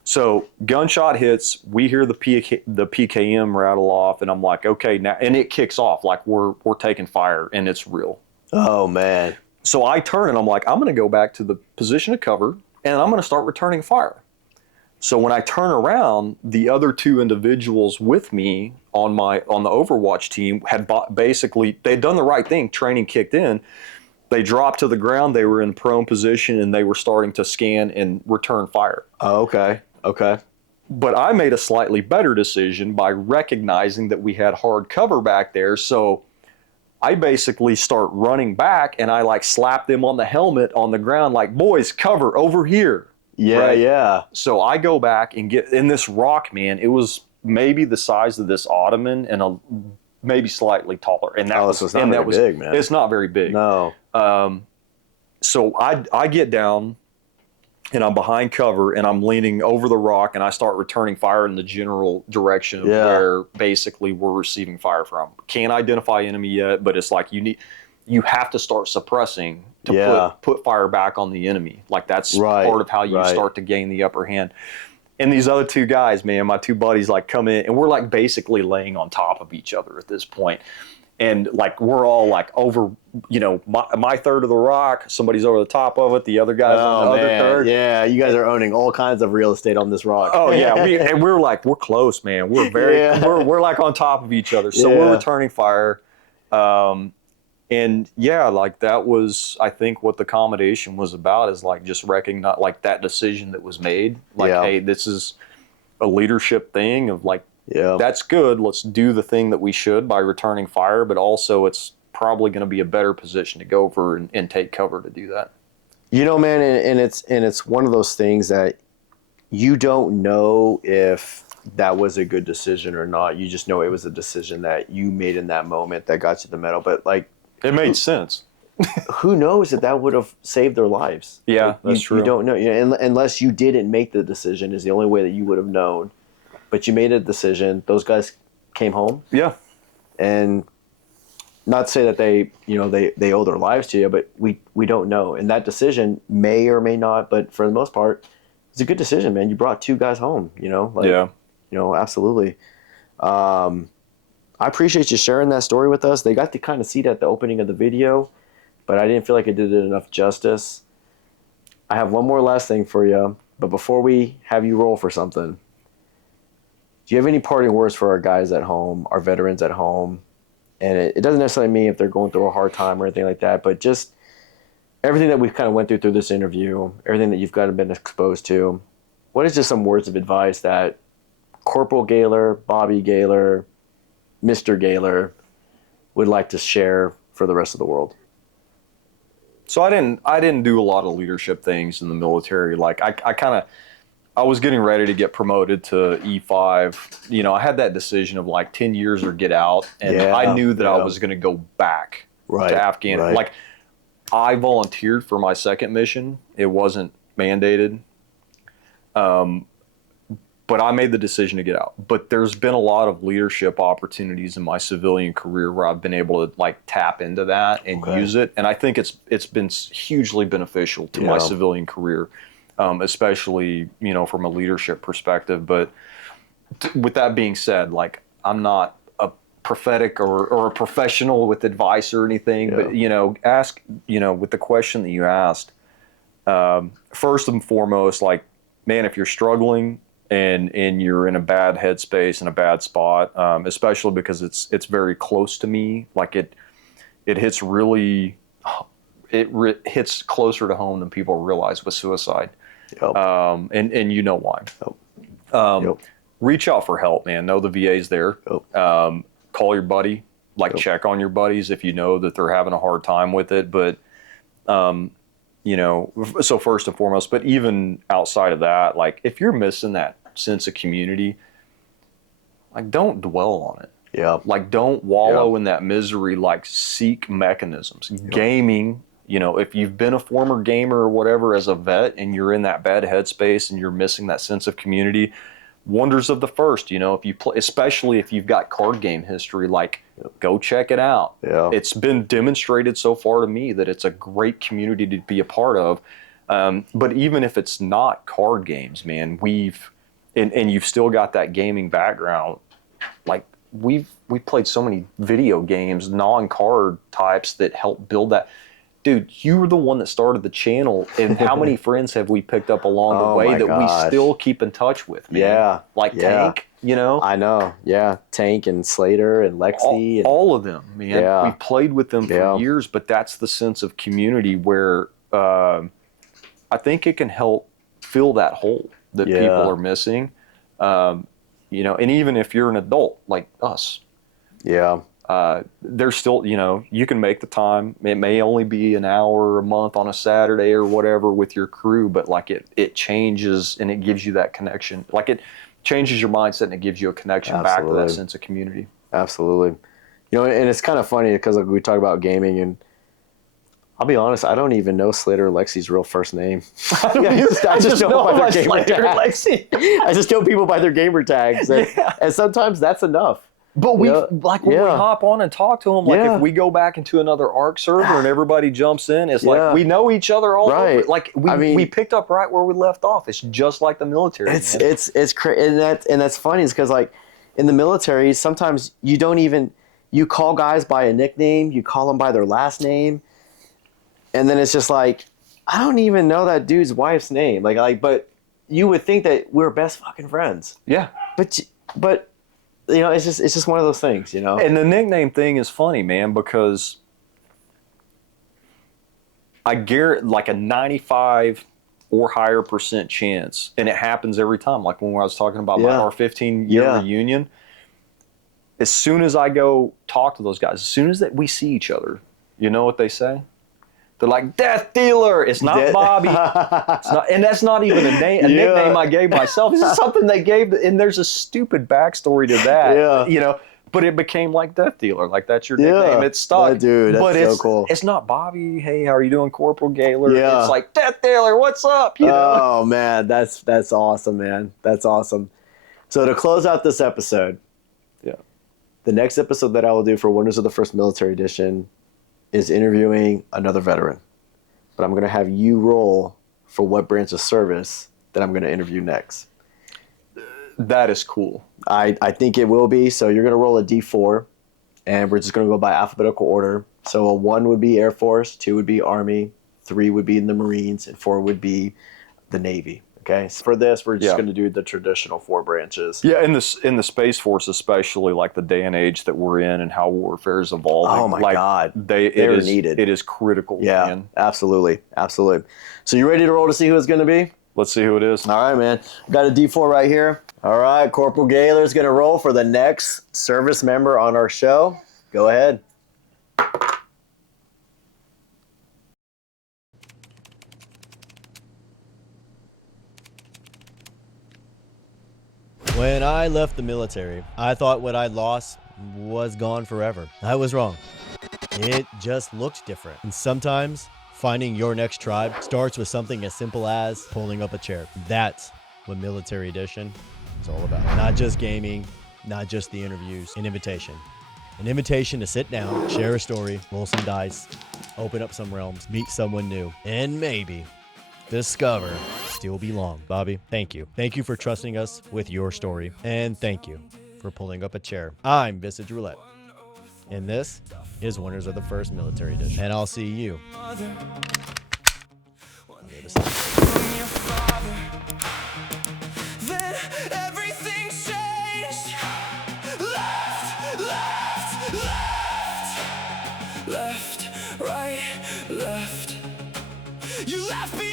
So gunshot hits, we hear the PKM rattle off, and I'm like, okay, now, and it kicks off like we're taking fire, and it's real. Oh man. So I turn and I'm like, I'm going to go back to the position of cover, and I'm going to start returning fire. So when I turn around, the other 2 individuals with me on the Overwatch team had they'd done the right thing. Training kicked in. They dropped to the ground. They were in prone position, and they were starting to scan and return fire. Oh, okay. Okay. But I made a slightly better decision by recognizing that we had hard cover back there. So I basically start running back, and I like slap them on the helmet on the ground, like, boys, cover over here. Yeah, right? yeah. So I go back and get in this rock, man. It was maybe the size of this ottoman and maybe slightly taller. And that so it's not very big, man. It's not very big. No. So I get down, and I'm behind cover, and I'm leaning over the rock, and I start returning fire in the general direction of where basically we're receiving fire from. Can't identify enemy yet, but it's like you have to start suppressing to put fire back on the enemy. Like that's part of how you start to gain the upper hand. And these other 2 guys, man, my 2 buddies, like come in, and we're like basically laying on top of each other at this point. And like we're all like over, my third of the rock, somebody's over the top of it, the other guy's on the other third. Yeah, you guys are owning all kinds of real estate on this rock. Oh yeah, we're like, we're close, man. We're we're like on top of each other. So we're returning fire. And like that was, I think, what the Commendation was about, is like just recognize like that decision that was made. Like, hey, this is a leadership thing of like, that's good. Let's do the thing that we should by returning fire, but also it's probably going to be a better position to go over and take cover to do that. Man, and it's one of those things that you don't know if that was a good decision or not. You just know it was a decision that you made in that moment that got you the medal. But like, it made sense. Who knows if that would have saved their lives? Yeah, like, that's true. You don't know, unless you didn't make the decision is the only way that you would have known. But you made a decision. Those guys came home. Yeah. And not to say that they owe their lives to you, but we don't know. And that decision may or may not, but for the most part, it's a good decision, man. You brought 2 guys home, absolutely. I appreciate you sharing that story with us. They got to kind of see that at the opening of the video, but I didn't feel like it did it enough justice. I have one more last thing for you, but before we have you roll for something, do you have any parting words for our guys at home, our veterans at home? And it doesn't necessarily mean if they're going through a hard time or anything like that, but just everything that we've kind of went through this interview, everything that you've kind of been exposed to. What is just some words of advice that Corporal Gaylor, Bobby Gaylor, Mr. Gaylor would like to share for the rest of the world? So I didn't do a lot of leadership things in the military. Like I was getting ready to get promoted to E5. I had that decision of like 10 years or get out. And I knew that I was going to go back to Afghanistan. Like I volunteered for my second mission. It wasn't mandated. But I made the decision to get out. But there's been a lot of leadership opportunities in my civilian career where I've been able to like tap into that and use it. And I think it's been hugely beneficial to my civilian career, especially, from a leadership perspective. But with that being said, like I'm not a prophetic or a professional with advice or anything, but, ask, with the question that you asked, first and foremost, like, man, if you're struggling and you're in a bad headspace and a bad spot, especially because it's very close to me. Like it hits really, hits closer to home than people realize with suicide. Yep. And you know why. Yep. Reach out for help, man. Know the VA's there. Yep. Call your buddy. Like check on your buddies if you know that they're having a hard time with it. But, you know, so first and foremost, but even outside of that, like if you're missing that sense of community, like don't dwell on it. Yeah. Like don't wallow in that misery, like seek mechanisms. Gaming, you know, if you've been a former gamer or whatever as a vet and you're in that bad headspace and you're missing that sense of community, wonders of the first, you know, if you play, especially if you've got card game history, like go check it out. Yeah. It's been demonstrated so far to me that it's a great community to be a part of. But even if it's not card games, man, and you've still got that gaming background, like we've played so many video games, non-card types that help build that. Dude, you were the one that started the channel, and how many friends have we picked up along the way that we still keep in touch with, man? Yeah. Like Tank, you know? I know, yeah. Tank and Slater and Lexi. All of them, man. Yeah. We've played with them for years, but that's the sense of community where I think it can help fill that hole that people are missing. You know, and even if you're an adult like us. Yeah. There's still, you know, you can make the time. It may only be an hour a month on a Saturday or whatever with your crew, but like it changes and it gives you that connection. Like it changes your mindset and it gives you a connection back to that sense of community. Absolutely. You know, and it's kind of funny because like we talk about gaming, and I'll be honest, I don't even know Slater or Lexi's real first name. I just know by their gamer tags. I just know people by their gamer tags, and sometimes that's enough. But we like when we hop on and talk to them, like if we go back into another ARC server and everybody jumps in, it's like we know each other all over. Like we picked up right where we left off. It's just like the military. It's crazy, and that's funny is because like in the military, sometimes you don't even you call guys by a nickname, you call them by their last name, and then it's just like I don't even know that dude's wife's name. Like but you would think that we're best fucking friends. Yeah, but. You know, it's just one of those things, you know. And the nickname thing is funny, man, because I guarantee like a 95 or higher % chance, and it happens every time. Like when I was talking about our 15-year reunion, as soon as I go talk to those guys, as soon as that we see each other, you know what they say? They're like, Death Dealer. It's not Bobby. It's not, and that's not even a nickname I gave myself. This is something they gave, and there's a stupid backstory to that. You know, but it became like Death Dealer. Like that's your nickname. It's stuck. Dude, that's so cool. It's not Bobby. Hey, how are you doing, Corporal Gaylor? It's like Death Dealer. What's up? You know? Oh man, that's awesome, man. That's awesome. So to close out this episode, the next episode that I will do for Winners of the First Military Edition is interviewing another veteran. But I'm going to have you roll for what branch of service that I'm going to interview next. That is cool. I think it will be. So you're going to roll a D4, and we're just going to go by alphabetical order. So a 1 would be Air Force, 2 would be Army, 3 would be in the Marines, and 4 would be the Navy. Okay, so for this, we're just going to do the traditional 4 branches. Yeah, in the Space Force, especially like the day and age that we're in and how warfare is evolving. Oh my God, they're needed. It is critical. Yeah, man. Absolutely. So you ready to roll to see who it's going to be? Let's see who it is. All right, man. Got a D4 right here. All right, Corporal Gaylor is going to roll for the next service member on our show. Go ahead. When I left the military, I thought what I'd lost was gone forever. I was wrong. It just looked different. And sometimes finding your next tribe starts with something as simple as pulling up a chair. That's what Military Edition is all about. Not just gaming, not just the interviews, an invitation. An invitation to sit down, share a story, roll some dice, open up some realms, meet someone new, and maybe discover still belong. Bobby, thank you. Thank you for trusting us with your story. And thank you for pulling up a chair. I'm Visage Roulette. And this is Winners of the First Military Edition. And I'll see you on the other side. left